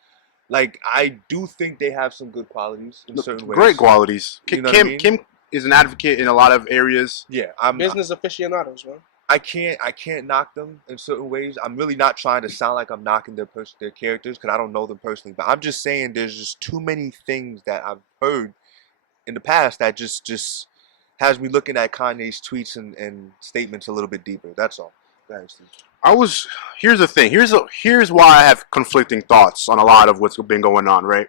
like I do think they have some good qualities in certain ways. Great qualities. You know what I mean? Kim is an advocate in a lot of areas. Yeah, I'm business aficionados, man. I can't knock them in certain ways. I'm really not trying to sound like I'm knocking their characters, because I don't know them personally. But I'm just saying there's just too many things that I've heard in the past that just has me looking at Kanye's tweets and statements a little bit deeper. That's all. Go ahead, Steve. Here's the thing. Here's why I have conflicting thoughts on a lot of what's been going on, right?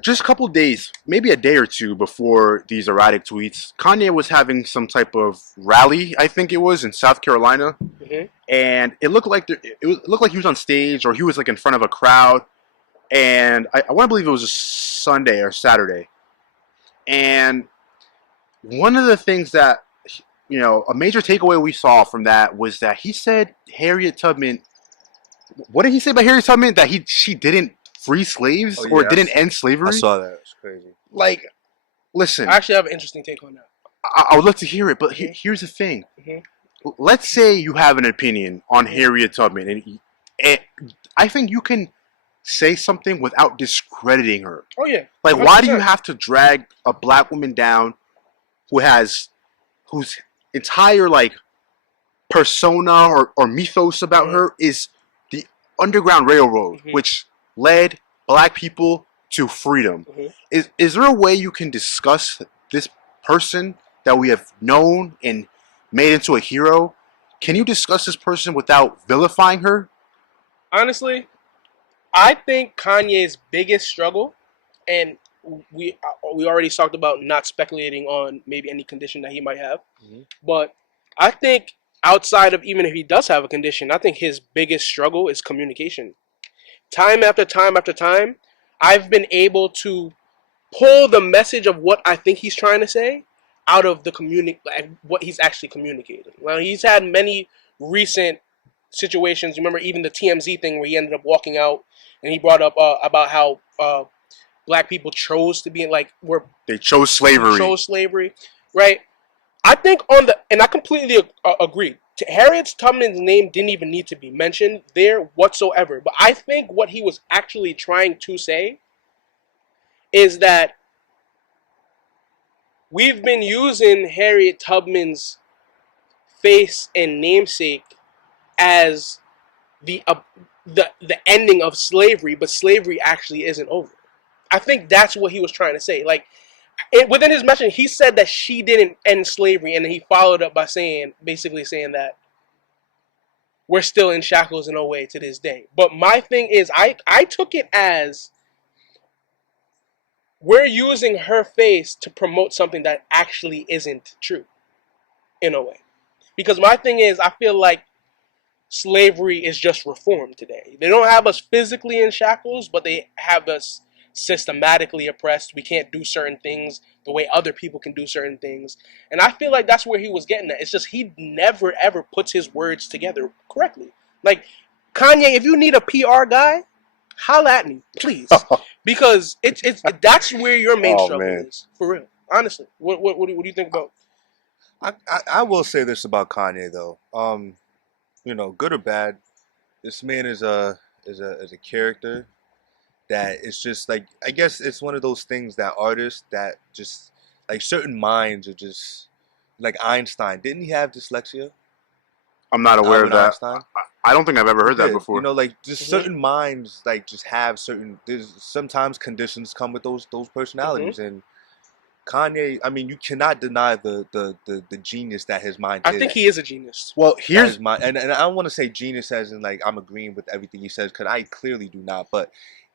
Just a couple days, maybe a day or two before these erratic tweets, Kanye was having some type of rally, I think it was, in South Carolina, and it looked like he was on stage, or he was like in front of a crowd, and I want to believe it was a Sunday or Saturday, and one of the things that, you know, a major takeaway we saw from that was that he said Harriet Tubman. What did he say about Harriet Tubman? That she didn't free slaves or didn't end slavery? I saw that. It's crazy. Like, listen. I actually have an interesting take on that. I would love to hear it, but here's the thing. Let's say you have an opinion on Harriet Tubman, and I think you can say something without discrediting her. Oh yeah. Like, 100%. why do you have to drag a black woman down whose entire like persona or mythos about her is the Underground Railroad, which led black people to freedom? Is there a way you can discuss this person that we have known and made into a hero? Can you discuss this person without vilifying her? Honestly, I think Kanye's biggest struggle, and we already talked about not speculating on maybe any condition that he might have, but I think outside of even if he does have a condition, I think his biggest struggle is communication. Time after time after time, I've been able to pull the message of what I think he's trying to say out of the what he's actually communicating. Well, he's had many recent situations. Remember, even the TMZ thing where he ended up walking out and he brought up about how black people chose to be they chose slavery, right? I think and I completely agree. Harriet Tubman's name didn't even need to be mentioned there whatsoever. But I think what he was actually trying to say is that we've been using Harriet Tubman's face and namesake as the ending of slavery, but slavery actually isn't over. I think that's what he was trying to say. Like within his message, he said that she didn't end slavery, and then he followed up by basically saying that we're still in shackles in a way to this day. But my thing is, I took it as we're using her face to promote something that actually isn't true, in a way. Because my thing is, I feel like slavery is just reform today. They don't have us physically in shackles, but they have us systematically oppressed. We can't do certain things the way other people can do certain things. And I feel like that's where he was getting at. It's just he never ever puts his words together correctly. Like Kanye, if you need a PR guy, holla at me, please. Because it's that's where your main struggle is. For real. Honestly. What do you think about? I will say this about Kanye though. Good or bad, this man is a character that is just like, I guess it's one of those things that artists that just like certain minds are just like Einstein. Didn't he have dyslexia? I'm not aware of that. Einstein? I don't think I've ever heard that before. Like just certain minds like just have certain. There's sometimes conditions come with those personalities and. Kanye, I mean, you cannot deny the genius that his mind is. I think he is a genius. Well, here's and I don't want to say genius as in like I'm agreeing with everything he says because I clearly do not. But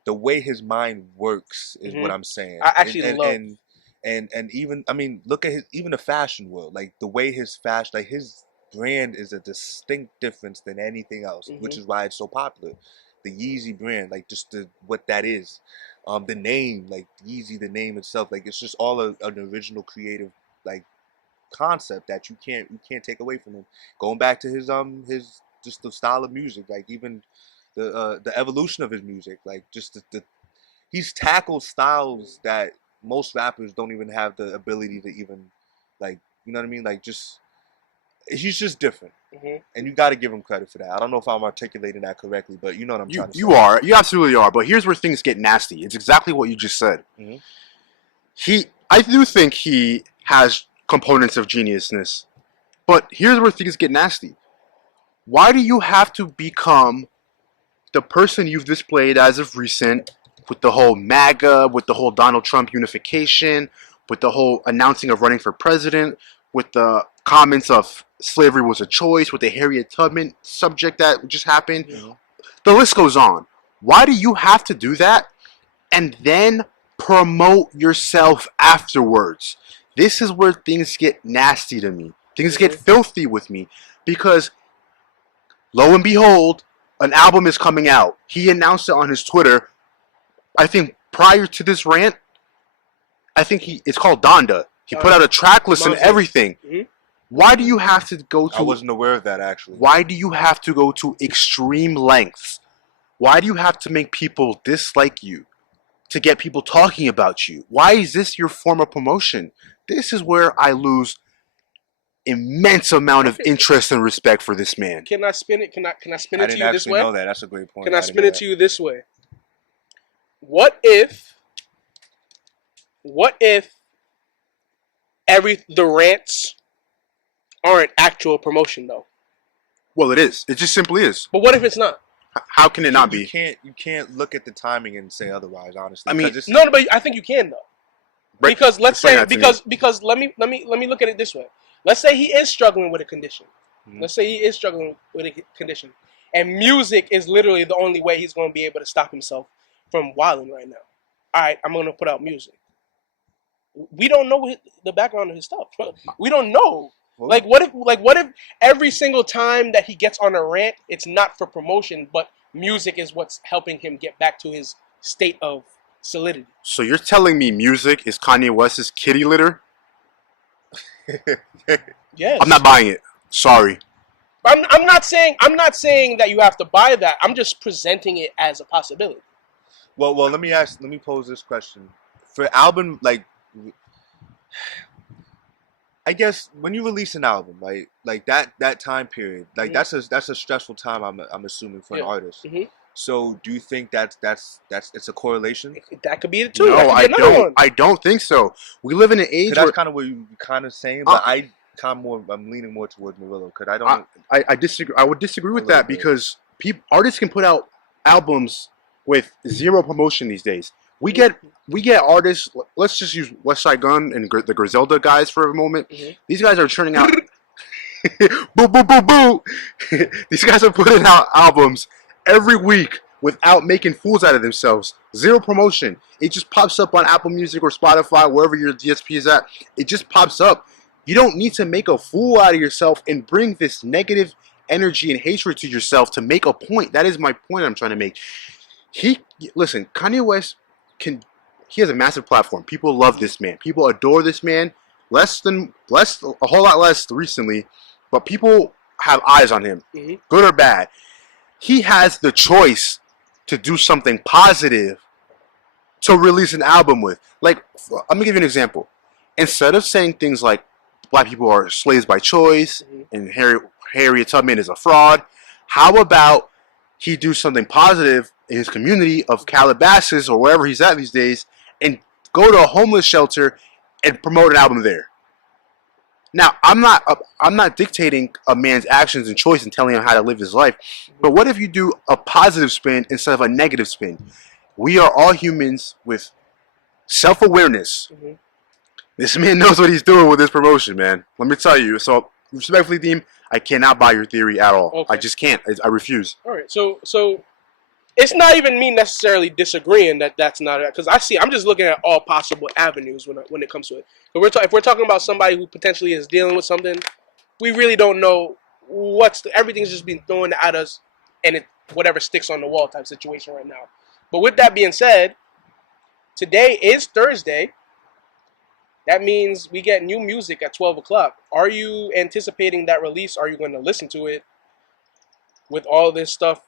the way his mind works is what I'm saying. I actually love. And even I mean, look at even the fashion world. Like the way his fashion, like his brand is a distinct difference than anything else, which is why it's so popular. The Yeezy brand, like just what that is. The name, like Yeezy, the name itself, like it's just all an original creative like concept that you can't take away from him. Going back to his just the style of music, like even the evolution of his music, like just he's tackled styles that most rappers don't even have the ability to even like, you know what I mean? Like just he's just different. And you got to give him credit for that. I don't know if I'm articulating that correctly, but you know what I'm trying to say. You are. You absolutely are. But here's where things get nasty. It's exactly what you just said. I do think he has components of geniusness. But here's where things get nasty. Why do you have to become the person you've displayed as of recent with the whole MAGA, with the whole Donald Trump unification, with the whole announcing of running for president, with the comments of slavery was a choice, with the Harriet Tubman subject that just happened. The list goes on. Why do you have to do that and then promote yourself afterwards? This is where things get nasty to me. Things get filthy with me because lo and behold, an album is coming out. He announced it on his Twitter. I think prior to this rant, I think it's called Donda. He put out a track list and everything. Why do you have to go to... I wasn't aware of that, actually. Why do you have to go to extreme lengths? Why do you have to make people dislike you? To get people talking about you? Why is this your form of promotion? This is where I lose immense amount of interest and respect for this man. Can I spin it? Can I spin it to you this way? I didn't actually know that. That's a great point. Can I spin it to you this way? What if the rants aren't actual promotion though? Well, it is. It just simply is. But what if it's not? How can it not be? You can't look at the timing and say otherwise. Honestly, I mean, no, but I think you can though. Because let's say because let me look at it this way. Let's say he is struggling with a condition. Let's say he is struggling with a condition, and music is literally the only way he's going to be able to stop himself from wilding right now. all right, I'm gonna put out music. We don't know the background of his stuff. We don't know. Like what if every single time that he gets on a rant, it's not for promotion, but music is what's helping him get back to his state of solidity. So you're telling me music is Kanye West's kitty litter? Yes. I'm not buying it. Sorry. I'm not saying that you have to buy that. I'm just presenting it as a possibility. Well, let me pose this question. For album, like, I guess when you release an album, like that time period, like that's a stressful time. I'm assuming for an artist. Mm-hmm. So do you think that's it's a correlation? That could be it too. No, I don't. I don't think so. We live in an age where that's kind of what you kind of saying, but I'm leaning more towards Murillo because I don't. I disagree. I would disagree with that because artists can put out albums with zero promotion these days. We get artists. Let's just use West Side Gun and the Griselda guys for a moment. Mm-hmm. These guys are churning out. Boo boo boo boo. These guys are putting out albums every week without making fools out of themselves. Zero promotion. It just pops up on Apple Music or Spotify, wherever your DSP is at. It just pops up. You don't need to make a fool out of yourself and bring this negative energy and hatred to yourself to make a point. That is my point I'm trying to make. Listen, Kanye West he has a massive platform. People love this man. People adore this man. A whole lot less recently, but people have eyes on him, good or bad. He has the choice to do something positive to release an album with. Like, I'm gonna give you an example. Instead of saying things like black people are slaves by choice and Harriet Tubman is a fraud, how about he do something positive in his community of Calabasas or wherever he's at these days and go to a homeless shelter and promote an album there? Now, I'm not dictating a man's actions and choice and telling him how to live his life, but what if you do a positive spin instead of a negative spin? We are all humans with self-awareness. This man knows what he's doing with this promotion, man. Let me tell you. So, respectfully, Deem, I cannot buy your theory at all. Okay. I just can't. I refuse. All right. So it's not even me necessarily disagreeing that's not it, because I'm just looking at all possible avenues when it comes to it. But if we're talking about somebody who potentially is dealing with something, we really don't know everything's just being thrown at us, and whatever sticks on the wall type situation right now. But with that being said, today is Thursday. That means we get new music at 12 o'clock. Are you anticipating that release? Are you going to listen to it with all this stuff?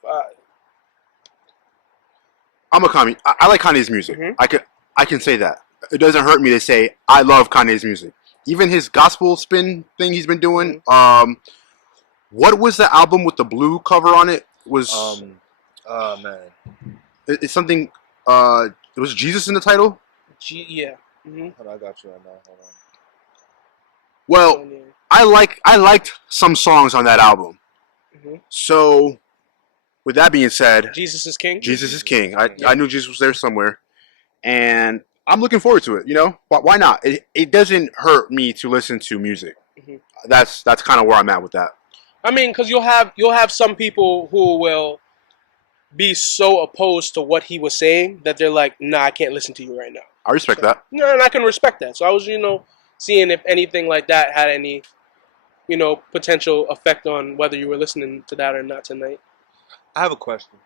I'm a Kanye. I like Kanye's music. I can say that. It doesn't hurt me to say I love Kanye's music. Even his gospel spin thing he's been doing. What was the album with the blue cover on it? Man. It's something. It was Jesus in the title. Yeah. Hold on, I got you right now. Hold on. Well, I liked some songs on that album. So, with that being said, Jesus is King. Jesus is King. I knew Jesus was there somewhere, and I'm looking forward to it. You know, why not? It doesn't hurt me to listen to music. That's kind of where I'm at with that. I mean, because you'll have some people who will be so opposed to what he was saying that they're like, nah, I can't listen to you right now. I respect that. No, and I can respect that. So I was, seeing if anything like that had any, potential effect on whether you were listening to that or not tonight. I have a question.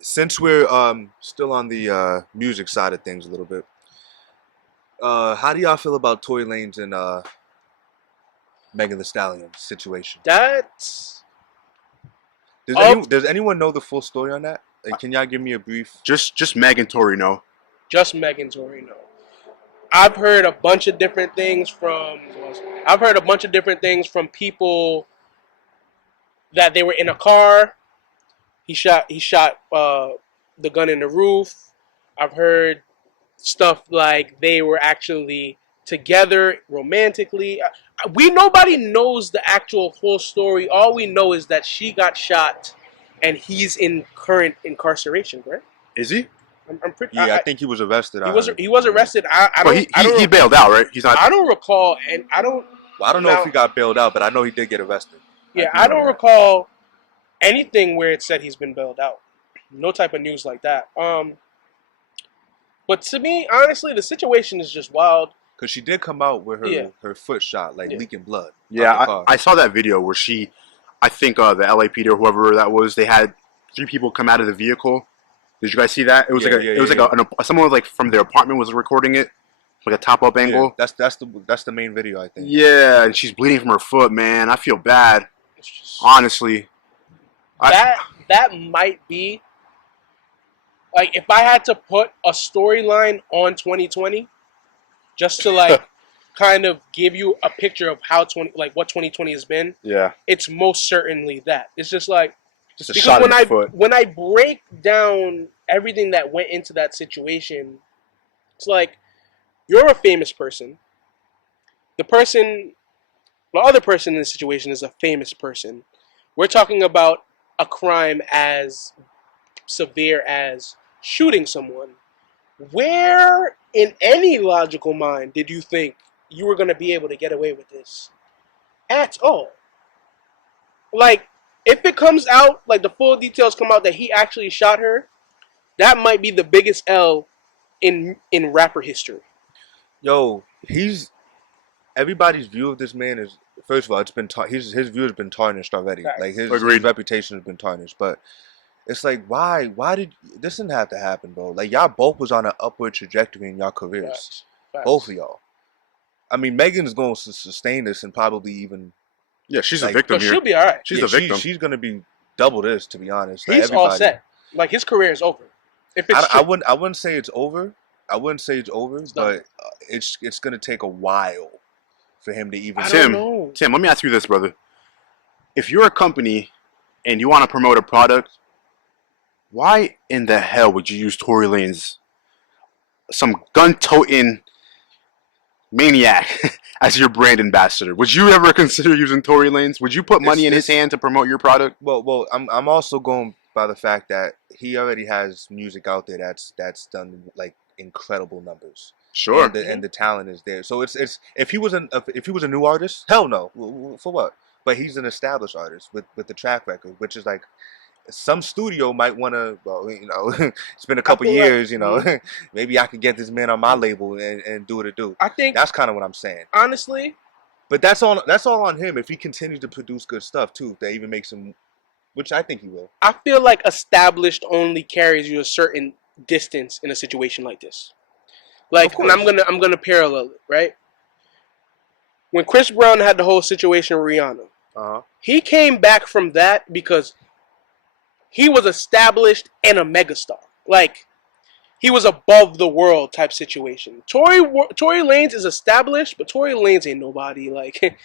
Since we're still on the music side of things a little bit, how do y'all feel about Tory Lanez and Megan Thee Stallion situation? Does anyone know the full story on that? Like, can y'all give me a brief? Just Meg and Tory know. Just Megan Tory know. I've heard a bunch of different things from people that they were in a car. He shot the gun in the roof. I've heard stuff like they were actually together romantically. Nobody knows the actual full story. All we know is that she got shot and he's in current incarceration, correct? Is he? I'm pretty. Yeah, I think he was arrested. He was arrested. He bailed out, right? He's not. I don't recall, and I don't. Well, I don't know if he got bailed out, but I know he did get arrested. Yeah, I don't recall anything where it said he's been bailed out. No type of news like that. But to me, honestly, the situation is just wild. Because she did come out with Yeah. her foot shot, like leaking blood. Yeah, I saw that video where I think the LAPD or whoever that was, they had 3 people come out of the vehicle. Did you guys see that? It was someone like from their apartment was recording it, like a top up angle. Yeah, that's the main video, I think. Yeah, and she's bleeding from her foot, man. I feel bad, honestly. That might be like if I had to put a storyline on 2020, just to like kind of give you a picture of how what 2020 has been. Yeah, it's most certainly that. It's just like just a shot in the foot. When I break down everything that went into that situation, it's like you're a famous person. The other person in the situation is a famous person. We're talking about a crime as severe as shooting someone. Where in any logical mind did you think you were going to be able to get away with this? At all. Like, if it comes out, like the full details come out that he actually shot her, that might be the biggest L in rapper history. Yo, everybody's view of this man is, first of all, it's been his view has been tarnished already. Right. Like his reputation has been tarnished. But it's like, why did this didn't have to happen, bro? Like y'all both was on an upward trajectory in y'all careers, Facts. both of y'all. I mean, Megan's going to sustain this and probably even. Yeah, she's a victim here. She'll be all right. She's a victim. She's going to be double this, to be honest. He's all set. Like his career is over. If it's I wouldn't say it's over. I wouldn't say it's over, but it's going to take a while for him to even. Tim, let me ask you this, brother. If you're a company and you want to promote a product, why in the hell would you use Tory Lanez, some gun-toting maniac, as your brand ambassador? Would you ever consider using Tory Lanez? Would you put money in his hand to promote your product? Well, I'm also going by the fact that he already has music out there that's done like incredible numbers. Sure. And the talent is there. So it's if he was a new artist, hell no. For what? But he's an established artist with the track record, which is like some studio might want to, well, you know, it's been a couple years, you know, maybe I could get this man on my label and do what it do. I think that's kind of what I'm saying. Honestly. But that's all on him if he continues to produce good stuff too. That even makes him, which I think he will. I feel like established only carries you a certain distance in a situation like this. Like, and I'm gonna parallel it, right? When Chris Brown had the whole situation with Rihanna, he came back from that because he was established and a megastar. Like, he was above the world type situation. Tory Lanez is established, but Tory Lanez ain't nobody. Like,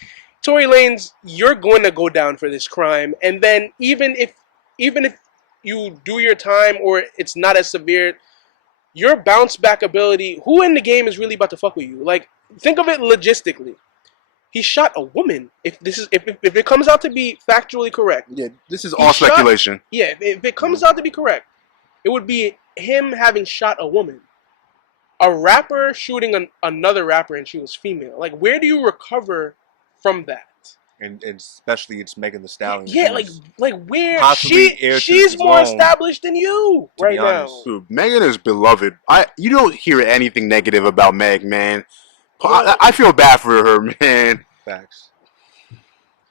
Tory Lanez, you're going to go down for this crime, and then even if you do your time or it's not as severe, your bounce back ability, who in the game is really about to fuck with you? Like, think of it logistically. He shot a woman. If it comes out to be factually correct. Yeah, this is all speculation. If it comes out to be correct, it would be him having shot a woman. A rapper shooting another rapper and she was female. Like, where do you recover from that? And especially it's Megan Thee Stallion. Yeah, like where she's more established than you right now. Dude, Megan is beloved. You don't hear anything negative about Meg, man. I feel bad for her, man. Facts.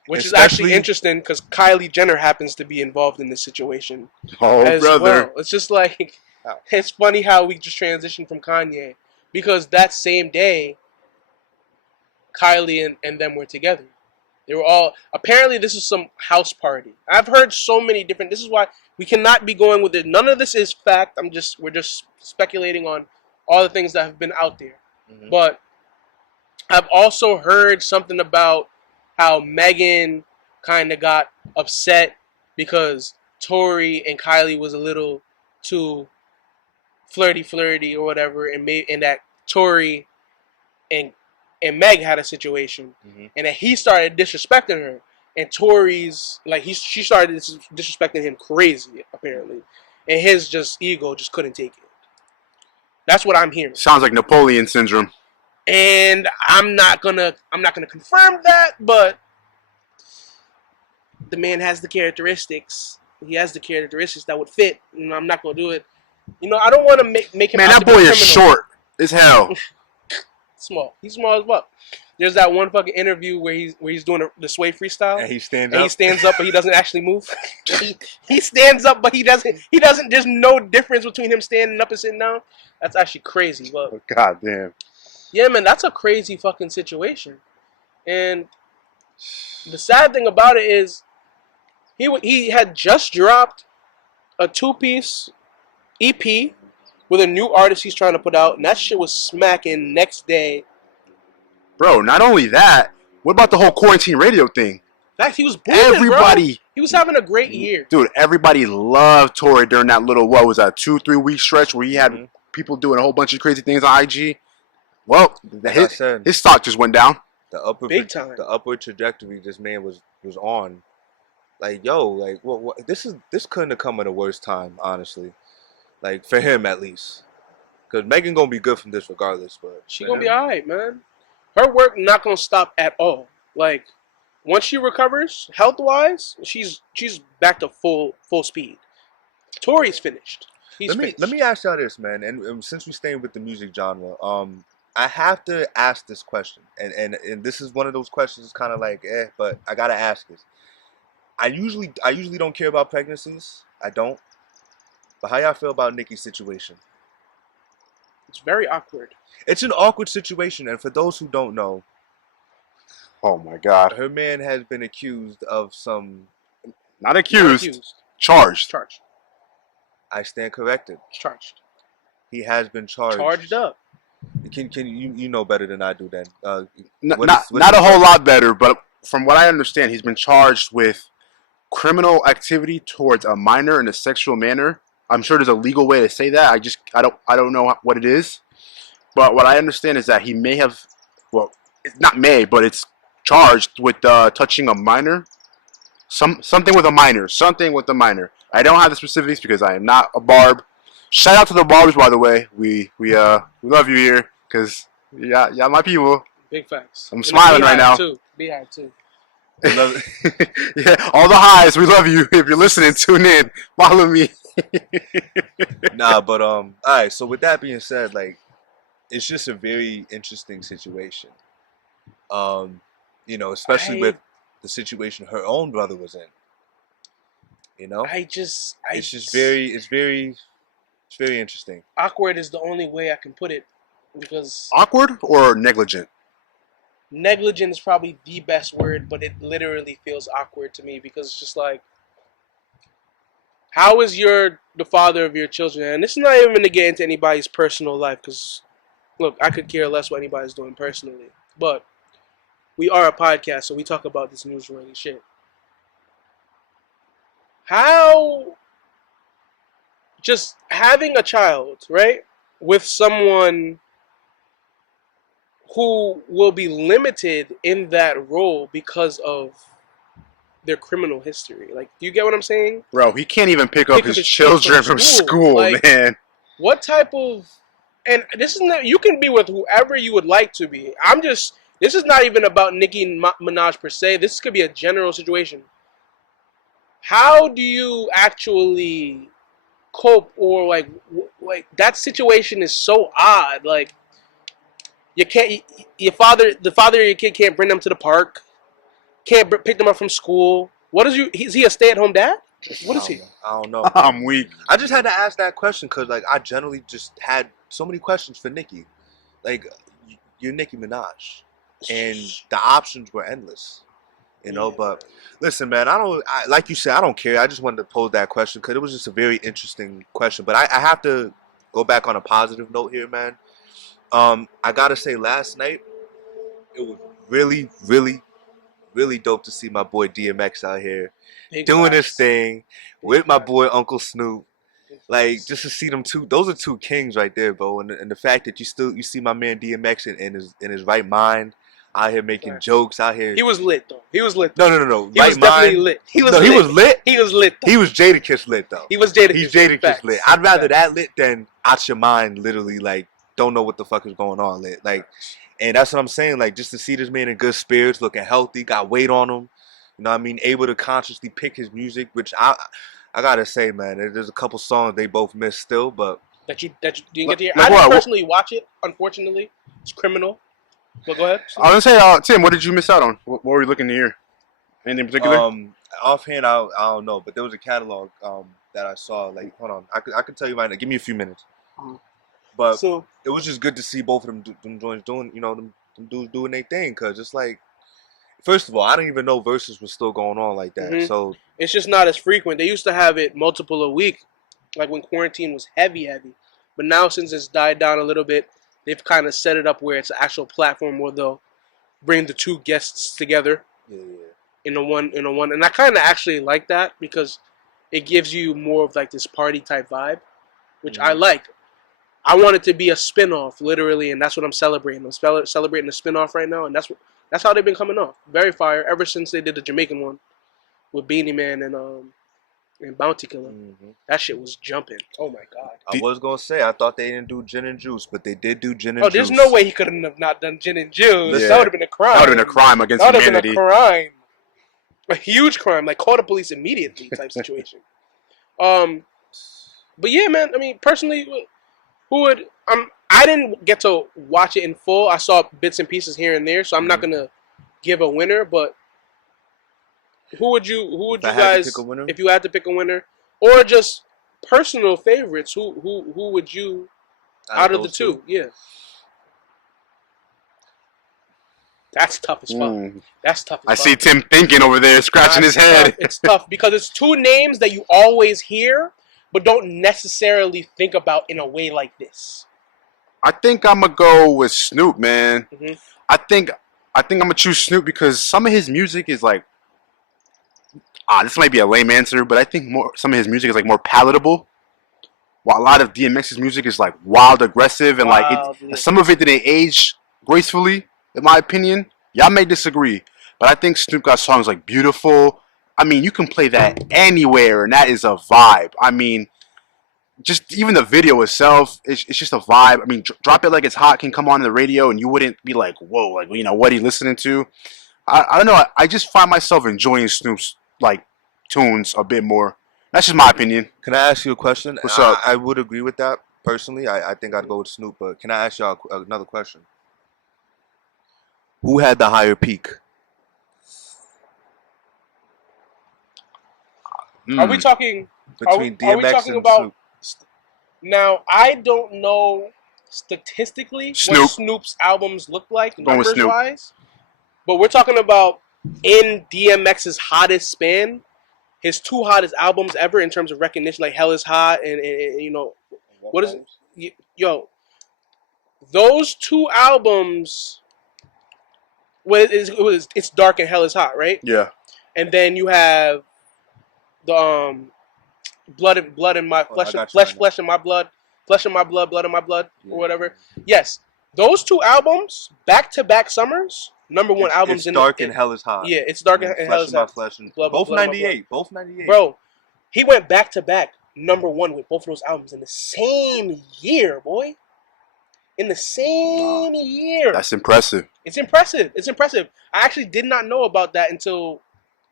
Which is actually interesting because Kylie Jenner happens to be involved in this situation. Oh, brother. Well. It's just like, it's funny how we just transitioned from Kanye. Because that same day, Kylie and them were together. They were all, apparently this was some house party. I've heard so many different, this is why we cannot be going with it. None of this is fact. We're just speculating on all the things that have been out there. Mm-hmm. But I've also heard something about how Megan kind of got upset because Tory and Kylie was a little too flirty or whatever, and that Tory and Meg had a situation, and that he started disrespecting her, and Tory's like she started disrespecting him crazy apparently, and his ego just couldn't take it. That's what I'm hearing. Sounds like Napoleon syndrome. And I'm not gonna confirm that, but the man has the characteristics. He has the characteristics that would fit, and I'm not gonna do it. You know, I don't want to make him. Man, out that to be boy a is criminal. short as hell. Small. He's small as fuck. There's that one fucking interview where he's doing the sway freestyle, And he stands and up. he stands up, but he doesn't actually move. he stands up, but he doesn't. He doesn't. There's no difference between him standing up and sitting down. That's actually crazy. But God damn. yeah, man, that's a crazy fucking situation. And the sad thing about it is, he had just dropped a 2-piece EP with a new artist he's trying to put out, and that shit was smacking next day. Bro, not only that, what about the whole quarantine radio thing? In fact, he was booming, Everybody, bro. He was having a great year. dude, everybody loved Tory during that little, what was that, 2-3 week stretch where he had people doing a whole bunch of crazy things on IG. Well, his stock just went down. Big time. The upward trajectory this man was on. Like, yo, like, what this couldn't have come at a worse time, honestly. Like, for him at least. Because Megan gonna be good from this regardless, but she gonna be alright, man. Her work not gonna stop at all. Like, once she recovers health wise, she's back to full speed. Tory's finished. Let me ask y'all this, man. And since we're staying with the music genre, I have to ask this question, and this is one of those questions, kind of like, but I gotta ask this. I usually don't care about pregnancies. I don't. But how y'all feel about Nicki's situation? It's very awkward. It's an awkward situation, and for those who don't know, oh my God, her man has been accused of some. Not accused. Charged. I stand corrected. Charged. He has been charged. Charged up. Can you know better than I do then? Not a whole lot better, but from what I understand, he's been charged with criminal activity towards a minor in a sexual manner. I'm sure there's a legal way to say that. I don't know what it is. But what I understand is that he may have, well, it's not may, but it's charged with touching a minor. Something with a minor. I don't have the specifics because I am not a barb. Shout out to the barbers, by the way. We love you here because y'all my people. Big facts. I'm smiling right now. Beehive too. Yeah, all the highs. We love you. If you're listening, tune in. Follow me. Nah, but all right. So with that being said, like, it's just a very interesting situation. Especially with the situation her own brother was in. It's very interesting. Awkward is the only way I can put it, because awkward or negligent. Negligent is probably the best word, but it literally feels awkward to me because it's just like, how is the father of your children? And this is not even to get into anybody's personal life, because look, I could care less what anybody's doing personally, but we are a podcast, so we talk about this newsworthy shit. How just having a child, right, with someone who will be limited in that role because of their criminal history. Like, do you get what I'm saying? Bro, he can't even pick up his children from school, like, man. What type of... And this is not... You can be with whoever you would like to be. This is not even about Nicki Minaj per se. This could be a general situation. How do you actually cope, or like that situation is so odd. Like, you can't, the father of your kid can't bring them to the park, can't pick them up from school. What is is he a stay-at-home dad? What is he? I don't know. I'm weak. I just had to ask that question because, like, I generally just had so many questions for Nicki. Like, you're Nicki Minaj, and the options were endless. But listen, man, like you said, I don't care. I just wanted to pose that question because it was just a very interesting question. But I have to go back on a positive note here, man. I gotta say, last night it was really, really, really dope to see my boy DMX out here doing his thing with my boy Uncle Snoop. Like, just to see them two, those are two kings right there, bro. And the fact that you see my man DMX in his right mind, out here making jokes, out here. He was lit though. No. He was definitely lit. He was lit. He was lit. He was Jadakiss lit though. He was Jadakiss. He's Jadakiss lit. I'd rather that lit than out your mind, literally, like, don't know what the fuck is going on lit. Like, and that's what I'm saying. Like, just to see this man in good spirits, looking healthy, got weight on him. You know what I mean? Able to consciously pick his music, which I I gotta say, man, there's a couple songs they both missed still, but that you didn't get to hear. Like I didn't what? personally watch it. Unfortunately, it's criminal. But go ahead. I was gonna say, Tim, what did you miss out on? What were you looking to hear? Anything in particular? offhand, I don't know, but there was a catalog that I saw. Like, hold on, I could tell you right now. Give me a few minutes. But So it was just good to see both of them joints doing, them dudes doing their thing, cause it's like, first of all, I didn't even know verses was still going on like that. So it's just not as frequent. They used to have it multiple a week, like when quarantine was heavy. But now since it's died down a little bit, they've kind of set it up where it's an actual platform where they'll bring the two guests together in a one. And I kind of actually like that because it gives you more of like this party type vibe, which I like. I want it to be a spin-off, literally, and that's what I'm celebrating. I'm celebrating a spin-off right now, and that's how they've been coming off. Very fire ever since they did the Jamaican one with Beanie Man and Bounty Killer. That shit was jumping. Oh my god. I was gonna say I thought they didn't do gin and juice, but they did do gin and juice. Oh, there's no way he couldn't have not done gin and juice. Yeah. That would have been a crime. That would have been a crime against humanity. That would have been a crime. A huge crime, like call the police immediately type situation. But yeah, man. I mean, personally, who would I didn't get to watch it in full. I saw bits and pieces here and there, so I'm not gonna give a winner. But who would you guys, if you had to pick a winner, or just personal favorites? Who would you out of the two? Yeah, that's tough as fuck. That's tough. I see Tim thinking over there, scratching his head. It's tough because it's two names that you always hear, but don't necessarily think about in a way like this. I think I'm gonna go with Snoop, man. I think I'm gonna choose Snoop because some of his music is like, this might be a lame answer, but I think some of his music is like more palatable. While a lot of DMX's music is like wild, aggressive, and some of it didn't age gracefully, in my opinion. Y'all may disagree, but I think Snoop got songs like Beautiful. I mean, you can play that anywhere, and that is a vibe. I mean, just even the video itself, it's just a vibe. I mean, Drop It Like It's Hot can come on the radio, and you wouldn't be like, whoa, like, what are you listening to? I don't know. I just find myself enjoying Snoop's, like, tunes a bit more. That's just my opinion. Can I ask you a question? What's up? I would agree with that, personally. I think I'd go with Snoop, but can I ask y'all another question? Who had the higher peak? Are we talking between DMX and about Snoop? Now, I don't know statistically what Snoop's albums look like numbers-wise, but we're talking about in DMX's hottest span, his two hottest albums ever in terms of recognition, like Hell is Hot and what is it? Yo, those two albums, it's Dark and Hell is Hot, right? Yeah. And then you have the blood in my flesh in my blood, blood in my blood, or whatever. Yes, those two albums, back-to-back summers, number one albums. It's Dark and Hell is Hot. Yeah, it's Dark and Hell is Hot. Both 98. Both 98. Bro, he went back-to-back number one with both of those albums in the same year, boy. In the same year. That's impressive. It's impressive. It's impressive. I actually did not know about that until,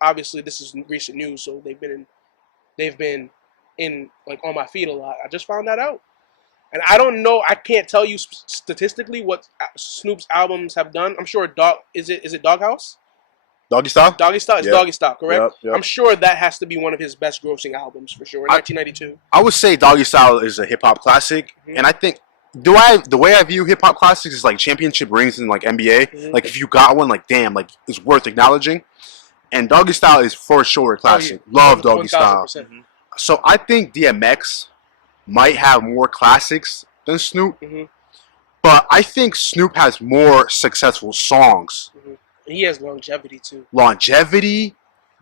obviously, this is recent news, so they've been in like on my feed a lot. I just found that out, and I don't know. I can't tell you statistically what Snoop's albums have done. I'm sure is it Doghouse? Doggy Style. Doggy Style. It's Doggy Style, correct? Yep. I'm sure that has to be one of his best grossing albums for sure. In 1992. I would say Doggy Style is a hip hop classic, and I think the way I view hip hop classics is like championship rings in like NBA. Like if you got one, like damn, like it's worth acknowledging. And Doggy Style is for sure a classic. Love Doggy Style. So I think DMX might have more classics than Snoop. But I think Snoop has more successful songs. He has longevity too.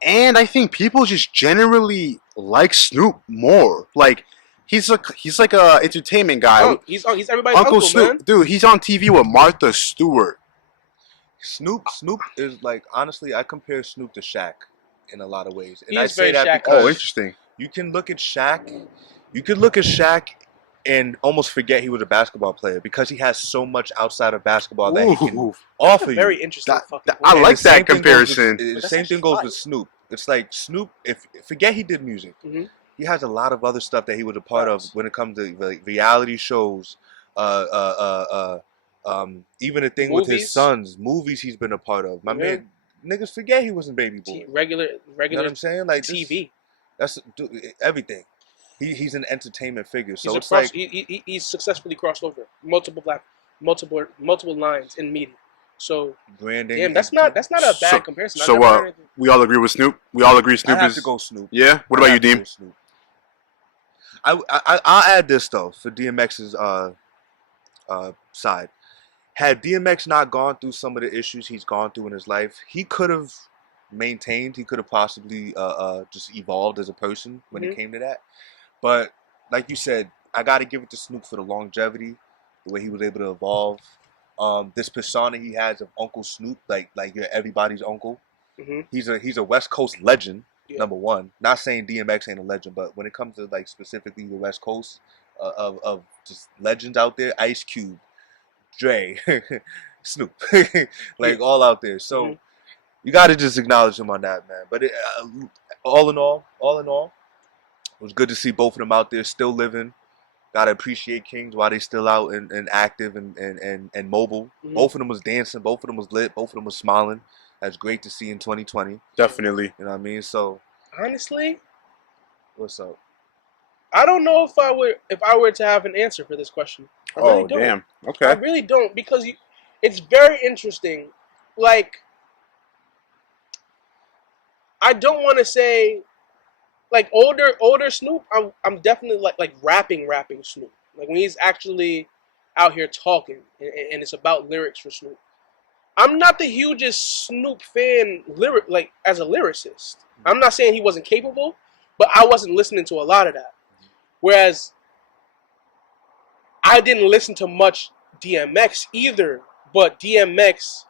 And I think people just generally like Snoop more. Like he's like a entertainment guy. He's everybody's Uncle Snoop, man. Dude, he's on TV with Martha Stewart. Snoop is like, honestly, I compare Snoop to Shaq in a lot of ways. And I say that Shaq. because interesting. You can look at Shaq. You could look at Shaq and almost forget he was a basketball player because he has so much outside of basketball that he can offer you. Very interesting. I like that comparison. The same thing goes with Snoop. It's like Snoop. If forget he did music. he has a lot of other stuff that he was a part of when it comes to like reality shows, uh, uh, even the thing with his sons, movies he's been a part of. My man, niggas forget he was in Baby Boy. Regular. You know what I'm saying? Like TV. That's everything. He's an entertainment figure. So it's like he's successfully crossed over multiple lines in media. So branding. Damn, that's not a bad comparison. So we all agree with Snoop. We all agree Snoop I have is to go Snoop. Yeah. What about you, Deem? I'll add this though for DMX's side. Had DMX not gone through some of the issues he's gone through in his life, he could have maintained. He could have possibly just evolved as a person when it came to that. But like you said, I got to give it to Snoop for the longevity, the way he was able to evolve. This persona he has of Uncle Snoop, like you're everybody's uncle. He's a West Coast legend. Yeah. Number one, not saying DMX ain't a legend, but when it comes to like specifically the West Coast of just legends out there, Ice Cube, Dre, Snoop, like all out there. So you got to just acknowledge him on that, man. But all in all, it was good to see both of them out there still living. Gotta appreciate Kings while they still out and active and mobile. Both of them was dancing. Both of them was lit. Both of them was smiling. That's great to see in 2020. Definitely. You know what I mean? So honestly, what's up? I don't know if I were to have an answer for this question. I really don't. Damn. Okay. I really don't because it's very interesting. Like, I don't want to say like older Snoop. I'm definitely like rapping Snoop. Like when he's actually out here talking and it's about lyrics for Snoop. I'm not the hugest Snoop fan as a lyricist. I'm not saying he wasn't capable, but I wasn't listening to a lot of that. Whereas I didn't listen to much DMX either, but DMX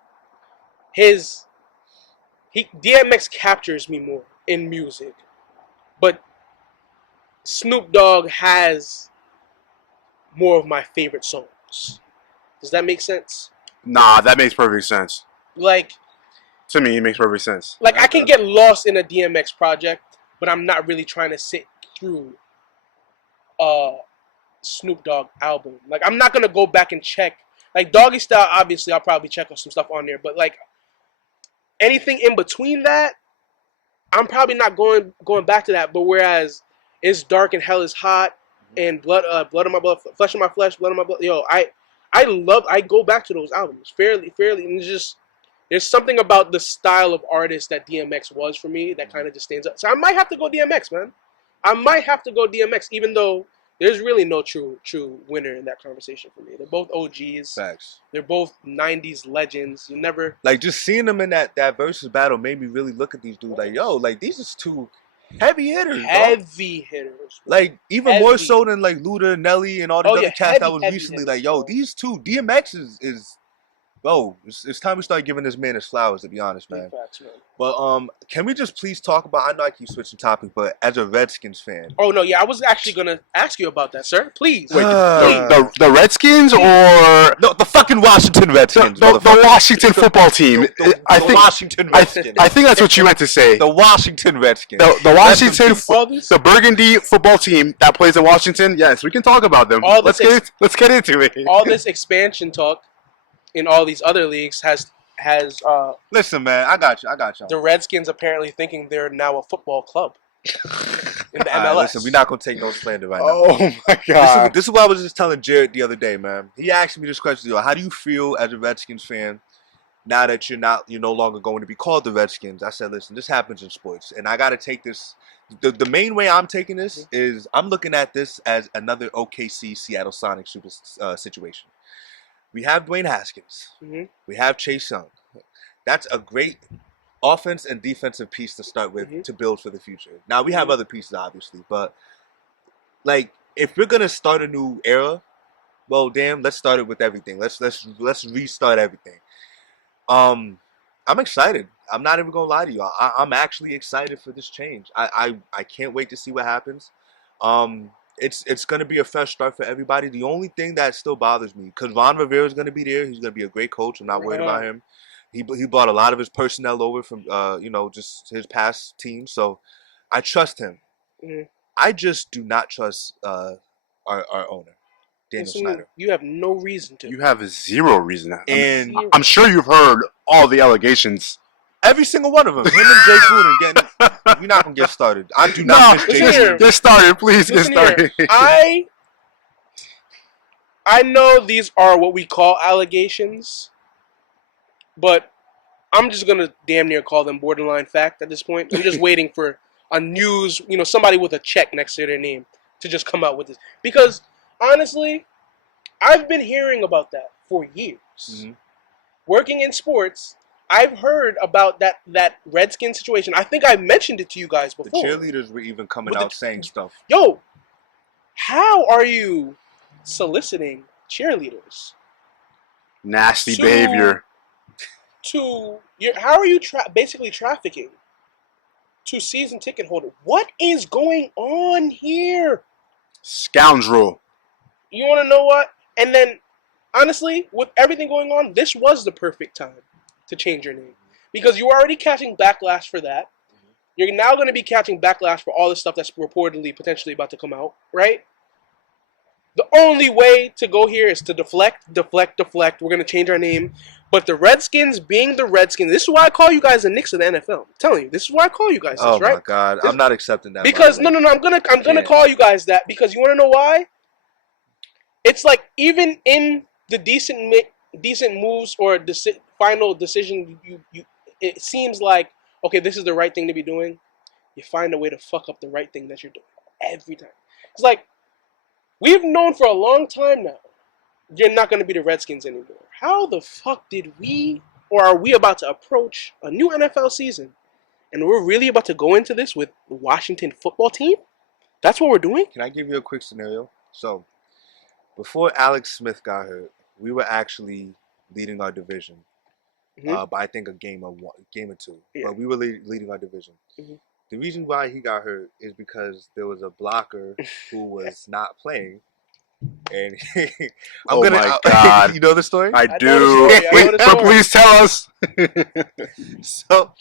captures me more in music. But Snoop Dogg has more of my favorite songs. Does that make sense? Nah, that makes perfect sense. Like, to me, it makes perfect sense. Like, I can get lost in a DMX project, but I'm not really trying to sit through Snoop Dogg album. Like, I'm not gonna go back and check. Like, Doggy Style, obviously, I'll probably check on some stuff on there, but like anything in between that, I'm probably not going back to that. But whereas It's Dark and Hell is Hot and Blood of My Blood, Flesh of My Flesh, Blood of My Blood, I go back to those albums fairly, and there's something about the style of artist that DMX was for me that kind of just stands up. So I might have to go DMX, man. I might have to go DMX, even though there's really no true winner in that conversation for me. They're both OGs. Facts. They're both 90s legends. You never... Like, just seeing them in that versus battle made me really look at these dudes like, yo, like, these is two heavy hitters, hitters. Like, even more so than, like, Luda, Nelly, and all these other cats that was recently. Hitters, like, yo, these two, DMX is bro, it's time we start giving this man his flowers, to be honest, man. Facts, man. But can we just please talk about, I know I keep switching topics, but as a Redskins fan. Oh, no, yeah, I was actually going to ask you about that, sir. Please. Wait, the Redskins or... No, the fucking Washington Redskins. The Washington football team. I think Washington Redskins. I think that's what you meant to say. The Washington Redskins. The Washington, the Burgundy football team that plays in Washington. Yes, we can talk about them. Let's get into it. All this expansion talk in all these other leagues has listen, man, I got you. The Redskins apparently thinking they're now a football club in the MLS. Right, listen, we're not gonna take no slander right now. Oh my god! This is what I was just telling Jared the other day, man. He asked me this question: how do you feel as a Redskins fan now that you're no longer going to be called the Redskins? I said, listen, this happens in sports, and I got to take this. The main way I'm taking this is I'm looking at this as another OKC Seattle Sonics situation. We have Dwayne Haskins. We have Chase Young. That's a great offense and defensive piece to start with to build for the future. Now, we have other pieces, obviously. But, like, if we're going to start a new era, well, damn, let's start it with everything. Let's restart everything. I'm excited. I'm not even going to lie to you. I'm actually excited for this change. I can't wait to see what happens. It's going to be a fresh start for everybody. The only thing that still bothers me, because Ron Rivera is going to be there. He's going to be a great coach. I'm not worried about him. He brought a lot of his personnel over from, just his past team. So I trust him. I just do not trust our owner, Daniel Snyder. You have no reason to. You have zero reason. And I'm sure you've heard all the allegations. Every single one of them. Him and Jay Gruden getting. We're not gonna get started. I do not miss Jay Gruden. Get started, please. Get started. I know these are what we call allegations, but I'm just gonna damn near call them borderline fact at this point. I'm just waiting for a news, somebody with a check next to their name to just come out with this. Because honestly, I've been hearing about that for years. Mm-hmm. Working in sports, I've heard about that Redskin situation. I think I mentioned it to you guys before. The cheerleaders were even coming out saying stuff. Yo, how are you soliciting cheerleaders? Nasty behavior. How are you basically trafficking to season ticket holder? What is going on here? Scoundrel. You want to know what? And then, honestly, with everything going on, this was the perfect time to change your name. Because you were already catching backlash for that. You're now going to be catching backlash for all the stuff that's reportedly, potentially about to come out, right? The only way to go here is to deflect. We're going to change our name. But the Redskins being the Redskins, this is why I call you guys the Knicks of the NFL. I'm telling you, this is why I call you guys this, right? Oh my God, I'm not accepting that. Because no, I'm gonna call you guys that because you want to know why? It's like even in the decent moves or final decision, it seems like okay, this is the right thing to be doing. You find a way to fuck up the right thing that you're doing every time. It's like we've known for a long time now. You're not going to be the Redskins anymore. How the fuck did we, or are we about to approach a new NFL season, and we're really about to go into this with the Washington football team? That's what we're doing? Can I give you a quick scenario? So, before Alex Smith got hurt, we were actually leading our division by I think a game or two. Yeah. But we were leading our division. Mm-hmm. The reason why he got hurt is because there was a blocker who was not playing. And my God. You know the story? I do. Please tell us. So,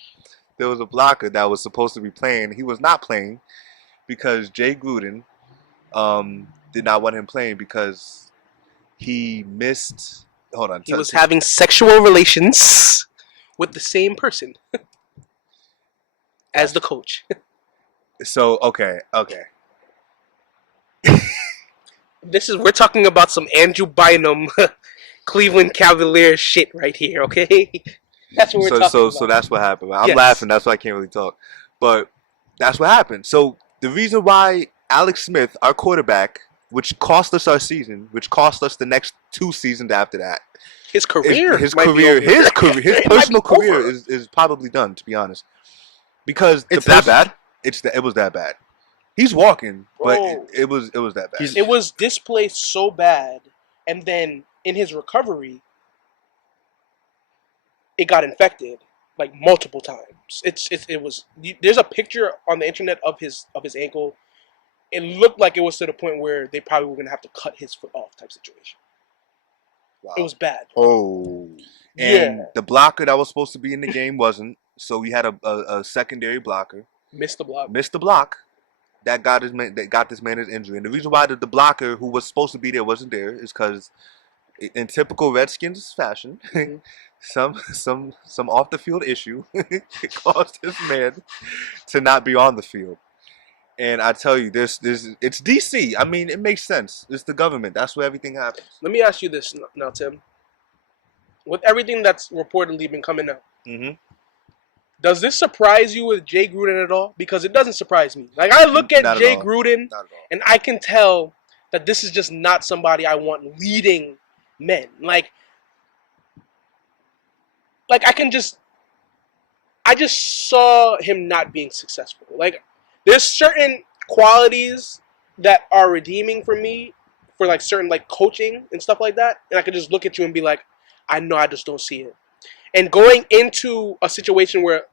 there was a blocker that was supposed to be playing. He was not playing because Jay Gruden did not want him playing because he missed... Hold on. He was having sexual relations with the same person as the coach. So, okay. We're talking about some Andrew Bynum, Cleveland Cavaliers shit right here, okay? That's what we're talking about. So that's what happened. I'm laughing, that's why I can't really talk. But that's what happened. So the reason why Alex Smith, our quarterback, which cost us our season, which cost us the next 2 seasons after that. His career. His personal career is probably done, to be honest. Because it's that bad? It was that bad. He's walking, but it was that bad. It was displaced so bad, and then in his recovery, it got infected like multiple times. It was. There's a picture on the internet of his ankle. It looked like it was to the point where they probably were gonna have to cut his foot off type situation. Wow. It was bad. Oh, and the blocker that was supposed to be in the game wasn't. So we had a secondary blocker. Missed the block. That got this man his injury. And the reason why the blocker who was supposed to be there wasn't there is because, in typical Redskins fashion, some off the field issue caused this man to not be on the field. And I tell you, it's DC. I mean, it makes sense. It's the government. That's where everything happens. Let me ask you this now, Tim. With everything that's reportedly been coming out. Mm-hmm. Does this surprise you with Jay Gruden at all? Because it doesn't surprise me. Like, I look at Jay Gruden, and I can tell that this is just not somebody I want leading men. Like I just saw him not being successful. Like, there's certain qualities that are redeeming for me, for, like, certain, like, coaching and stuff like that, and I could just look at you and be like, I know I just don't see it. And going into a situation where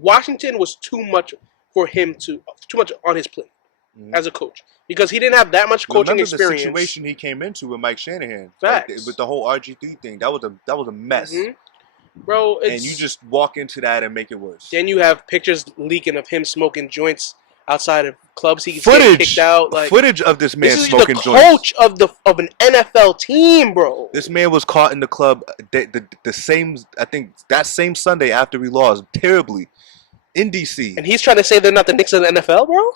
Washington was too much for him too much on his plate as a coach because he didn't have that much coaching experience. The situation he came into with Mike Shanahan, with the whole RG3 thing, that was a mess, bro. And you just walk into that and make it worse. Then you have pictures leaking of him smoking joints outside of clubs. He's getting kicked out. Like footage of this man this is smoking the joints. coach of an NFL team, bro. This man was caught in the club the same, I think, that same Sunday after we lost terribly in DC. And he's trying to say they're not the Knicks of the NFL, bro.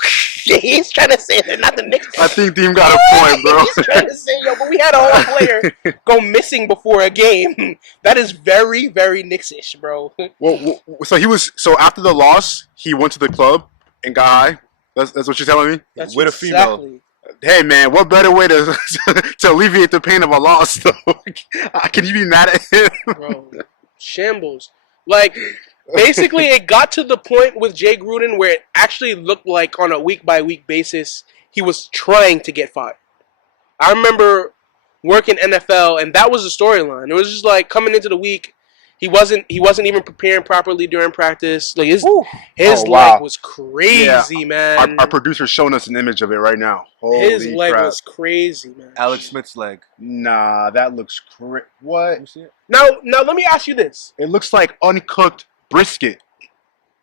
He's trying to say they're not the Knicks. I think Deem got a point, bro. He's trying to say, yo, but we had a whole player go missing before a game. That is very, very Knicks-ish, bro. Well, so after the loss, he went to the club and got high. That's what you're telling me? That's with exactly. a female. Hey, man, what better way to to alleviate the pain of a loss, though? Can you be mad at him? Bro, shambles. Like, basically, it got to the point with Jay Gruden where it actually looked like on a week-by-week basis he was trying to get fired. I remember working NFL, and that was the storyline. It was just like coming into the week, he wasn't even preparing properly during practice. Like his leg was crazy, man. Our producer's showing us an image of it right now. Holy his leg crap. was crazy, man. Alex Smith's leg. Nah, that looks what? Let me see it. Now let me ask you this. It looks like uncooked brisket.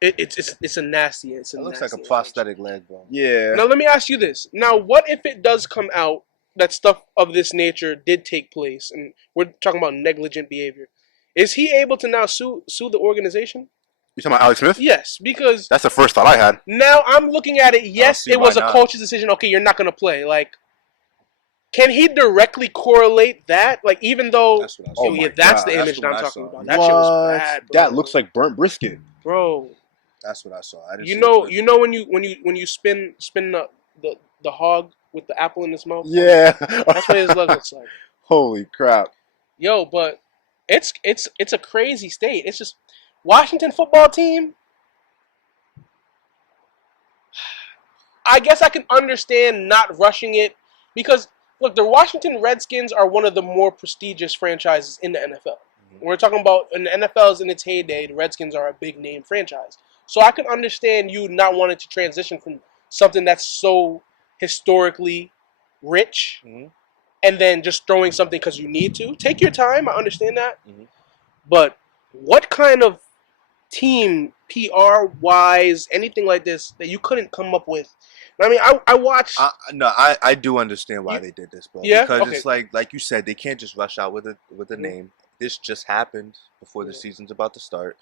It's a nasty. It looks like a prosthetic leg, bro. Yeah. Now let me ask you this. Now, what if it does come out that stuff of this nature did take place, and we're talking about negligent behavior? Is he able to now sue the organization? You talking about Alex Smith? Yes, because That's the first thought I had. now I'm looking at it. Yes, see it was why a not. coach's decision. Okay, you're not going to play. Like, can he directly correlate that? Like, even though, That's what I saw. oh yeah, my that's God, the that's image the that I'm one I talking saw. about. That shit was bad, bro. That looks like burnt brisket. bro. That's what I saw. I didn't You see know, the you know when you spin the hog with the apple in his mouth. Yeah. That's what his leg looks like. Holy crap. Yo, but it's a crazy state. It's just Washington football team. I guess I can understand not rushing it because look, the Washington Redskins are one of the more prestigious franchises in the NFL. When we're talking about when the NFL is in its heyday, the Redskins are a big name franchise. So I can understand you not wanting to transition from something that's so historically rich Mhm. and then just throwing something because you need to. Take your time. I understand that. Mhm. But what kind of team, PR wise, anything like this that you couldn't come up with? I mean, I watched. I do understand why they did this, bro. Yeah? Because Okay. it's like you said, they can't just rush out with a name. This just happened before the season's about to start.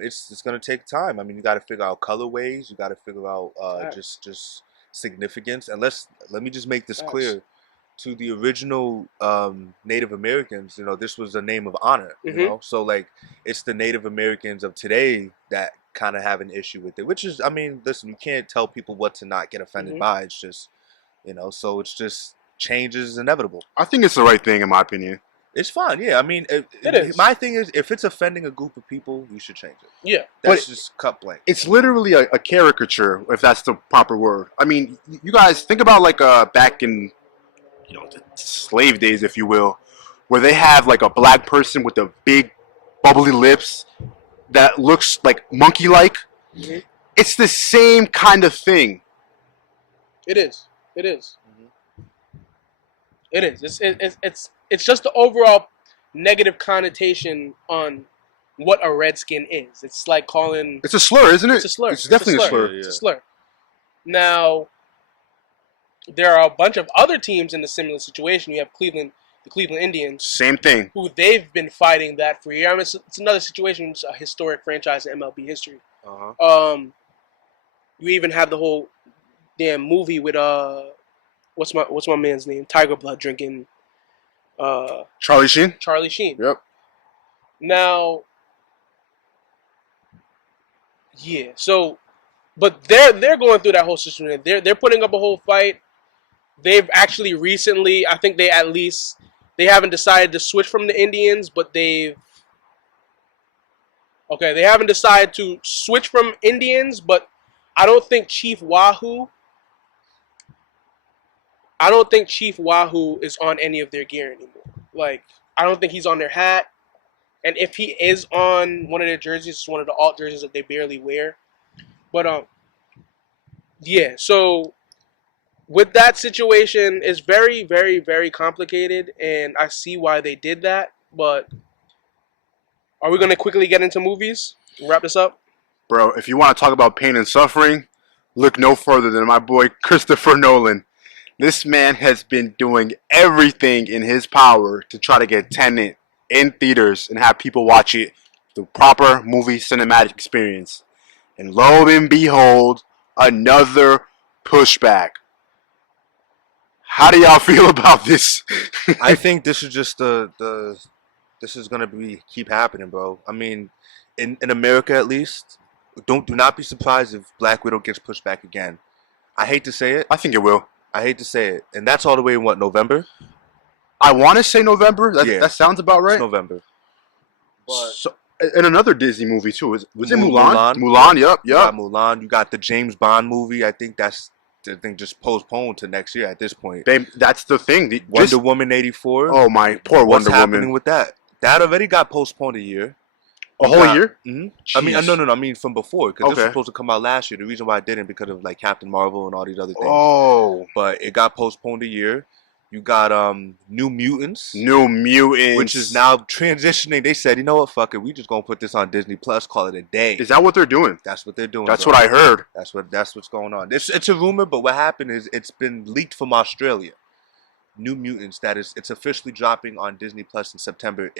It's gonna take time. I mean, you got to figure out colorways. You got to figure out just significance. And let me just make this Facts. clear to the original Native Americans. You know, this was a name of honor. You Mhm. know, so like it's the Native Americans of today that kind of have an issue with it. Which is, I mean, listen, you can't tell people what to not get offended Mhm. by. It's just, you know, so it's just change is inevitable. I think it's the right thing, in my opinion. It's fine, yeah. I mean, It is. my thing is, if it's offending a group of people, you should change it. Yeah. That's just cut blank. It's literally a caricature, if that's the proper word. I mean, you guys think about like back in the slave days, if you will, where they have like a black person with the big bubbly lips that looks like monkey-like. Mhm. It's the same kind of thing. It is. It is. It is. It's just the overall negative connotation on what a Redskin is. It's like calling. It's a slur, isn't it? It's a slur. It's definitely a slur. Yeah. It's a slur. Now, there are a bunch of other teams in a similar situation. You have the Cleveland Indians, Same thing. who they've been fighting that for years. I mean, it's another situation. It's a historic franchise in MLB history. Uh-huh. You even have the whole damn movie with what's my man's name? Tiger Blood drinking Charlie Sheen? Charlie Sheen. Yep. Now, yeah. So, but they're going through that whole situation. They're putting up a whole fight. They've actually recently, I think they haven't decided to switch from the Indians, but they haven't decided to switch from Indians, but I don't think Chief Wahoo is on any of their gear anymore. Like, I don't think he's on their hat. And if he is on one of their jerseys, it's one of the alt jerseys that they barely wear. But yeah, so with that situation, it's very, very, very complicated, and I see why they did that. But are we going to quickly get into movies? Wrap this up? Bro, if you want to talk about pain and suffering, look no further than my boy Christopher Nolan. This man has been doing everything in his power to try to get Tenet in theaters and have people watch it the proper movie cinematic experience. And lo and behold, another pushback. How do y'all feel about this? I think this is just this is gonna keep happening, bro. I mean, in America at least, do not be surprised if Black Widow gets pushed back again. I hate to say it. I think it will. I hate to say it, and that's all the way in what, November? I want to say November. That sounds about right. It's November. But and another Disney movie too. Was it Mulan? Mulan. Yep. You got Mulan. You got the James Bond movie. I think just postponed to next year at this point. That's the thing. Wonder Woman 84. Oh my, poor Wonder Woman. What's happening with that? That already got postponed a year. A whole year? Mm-hmm. I mean, no. I mean, from before, because this was supposed to come out last year. The reason why it didn't, because of like Captain Marvel and all these other things. Oh, but it got postponed a year. You got New Mutants, which is now transitioning. They said, you know what, fuck it, we just gonna put this on Disney Plus, call it a day. Is that what they're doing? That's what they're doing. That's bro. What I heard. That's what's going on. It's a rumor, but what happened is it's been leaked from Australia. New Mutants, it's officially dropping on Disney Plus in September.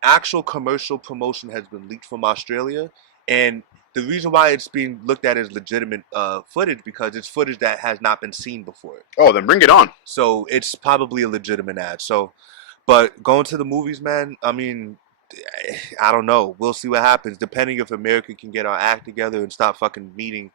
Actual commercial promotion has been leaked from Australia, and the reason why it's being looked at as legitimate footage because it's footage that has not been seen before. Oh, then bring it on. So it's probably a legitimate ad. So, but going to the movies, man, I mean, I don't know. We'll see what happens. Depending if America can get our act together and stop fucking meeting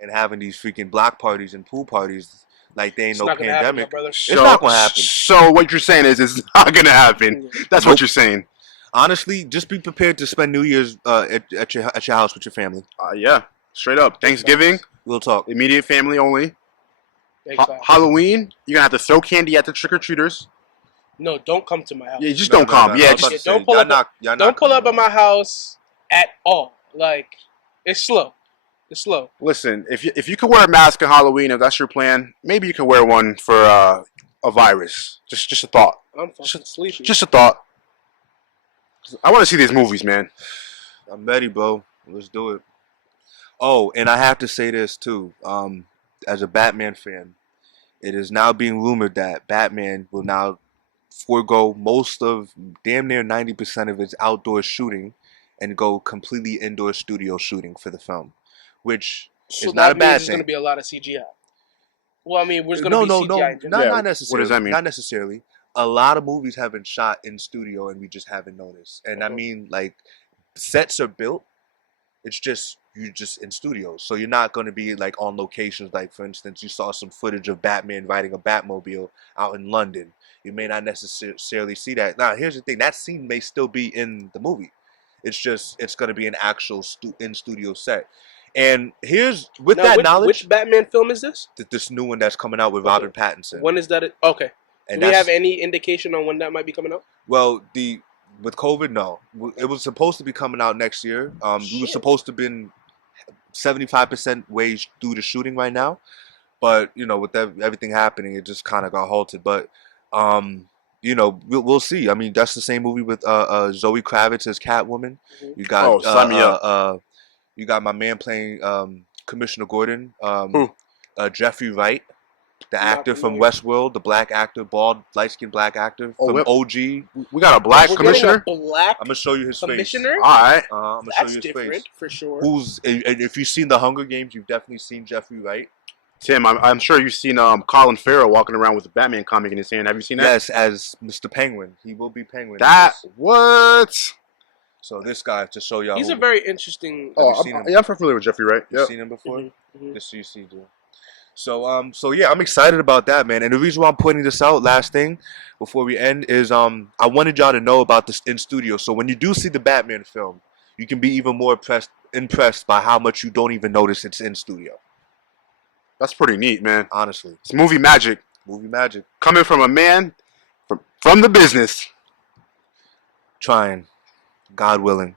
and having these freaking block parties and pool parties like they ain't no pandemic. It's not gonna happen. So what you're saying is it's not gonna happen. That's what you're saying. Honestly, just be prepared to spend New Year's at your house with your family. Yeah, straight up. Thanksgiving, we'll talk. Immediate family only. Halloween, you're gonna have to throw candy at the trick or treaters. No, don't come to my house. Yeah, just don't come. Don't pull up. Don't pull up at my house at all. Like, it's slow. It's slow. Listen, if you could wear a mask on Halloween, if that's your plan, maybe you could wear one for a virus. Just a thought. I'm fucking sleepy. Just a thought. I want to see these movies, man. I'm ready, bro. Let's do it. Oh, and I have to say this too. As a Batman fan, it is now being rumored that Batman will now forego most of damn near 90% of its outdoor shooting and go completely indoor studio shooting for the film, which is not a bad thing. There's going to be a lot of CGI. Well, I mean, there's going to be CGI. Not necessarily. What does that mean? Not necessarily. A lot of movies have been shot in studio and we just haven't noticed. And I mean, like, sets are built. It's just, you're just in studios. So you're not going to be, like, on locations. Like, for instance, you saw some footage of Batman riding a Batmobile out in London. You may not necessarily see that. Now, here's the thing. That scene may still be in the movie. It's just, it's going to be an actual in-studio set. And here's, with that knowledge... Which Batman film is this? This new one that's coming out with Robert Pattinson. When is that? Okay. And do we have any indication on when that might be coming out? Well, with COVID, no. It was supposed to be coming out next year. We were supposed to have been 75% way through the shooting right now. But, you know, with everything happening, it just kind of got halted. But, you know, we'll see. I mean, that's the same movie with Zoe Kravitz as Catwoman. You got you got my man playing Commissioner Gordon, Jeffrey Wright. The actor from Westworld, the black actor, bald, light-skinned black actor from OG. We got a black commissioner? I'm going to show you his commissioner? face. All right. I'm going to show you his different, face. For sure. If you've seen The Hunger Games, you've definitely seen Jeffrey Wright. Tim, I'm sure you've seen Colin Farrell walking around with a Batman comic in his hand. Have you seen that? Yes, as Mr. Penguin. He will be Penguin. What? So this guy, to show y'all. He's a very interesting... I'm familiar with Jeffrey Wright. You've seen him before? Just so you see, dude. So yeah, I'm excited about that, man. And the reason why I'm pointing this out, last thing, before we end, is I wanted y'all to know about this in studio. So when you do see the Batman film, you can be even more impressed by how much you don't even notice it's in studio. That's pretty neat, man. Honestly, it's movie magic. Movie magic coming from a man from the business. Trying, God willing.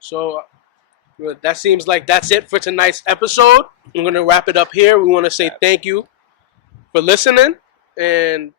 So. That seems like that's it for tonight's episode. I'm going to wrap it up here. We want to say thank you for listening. And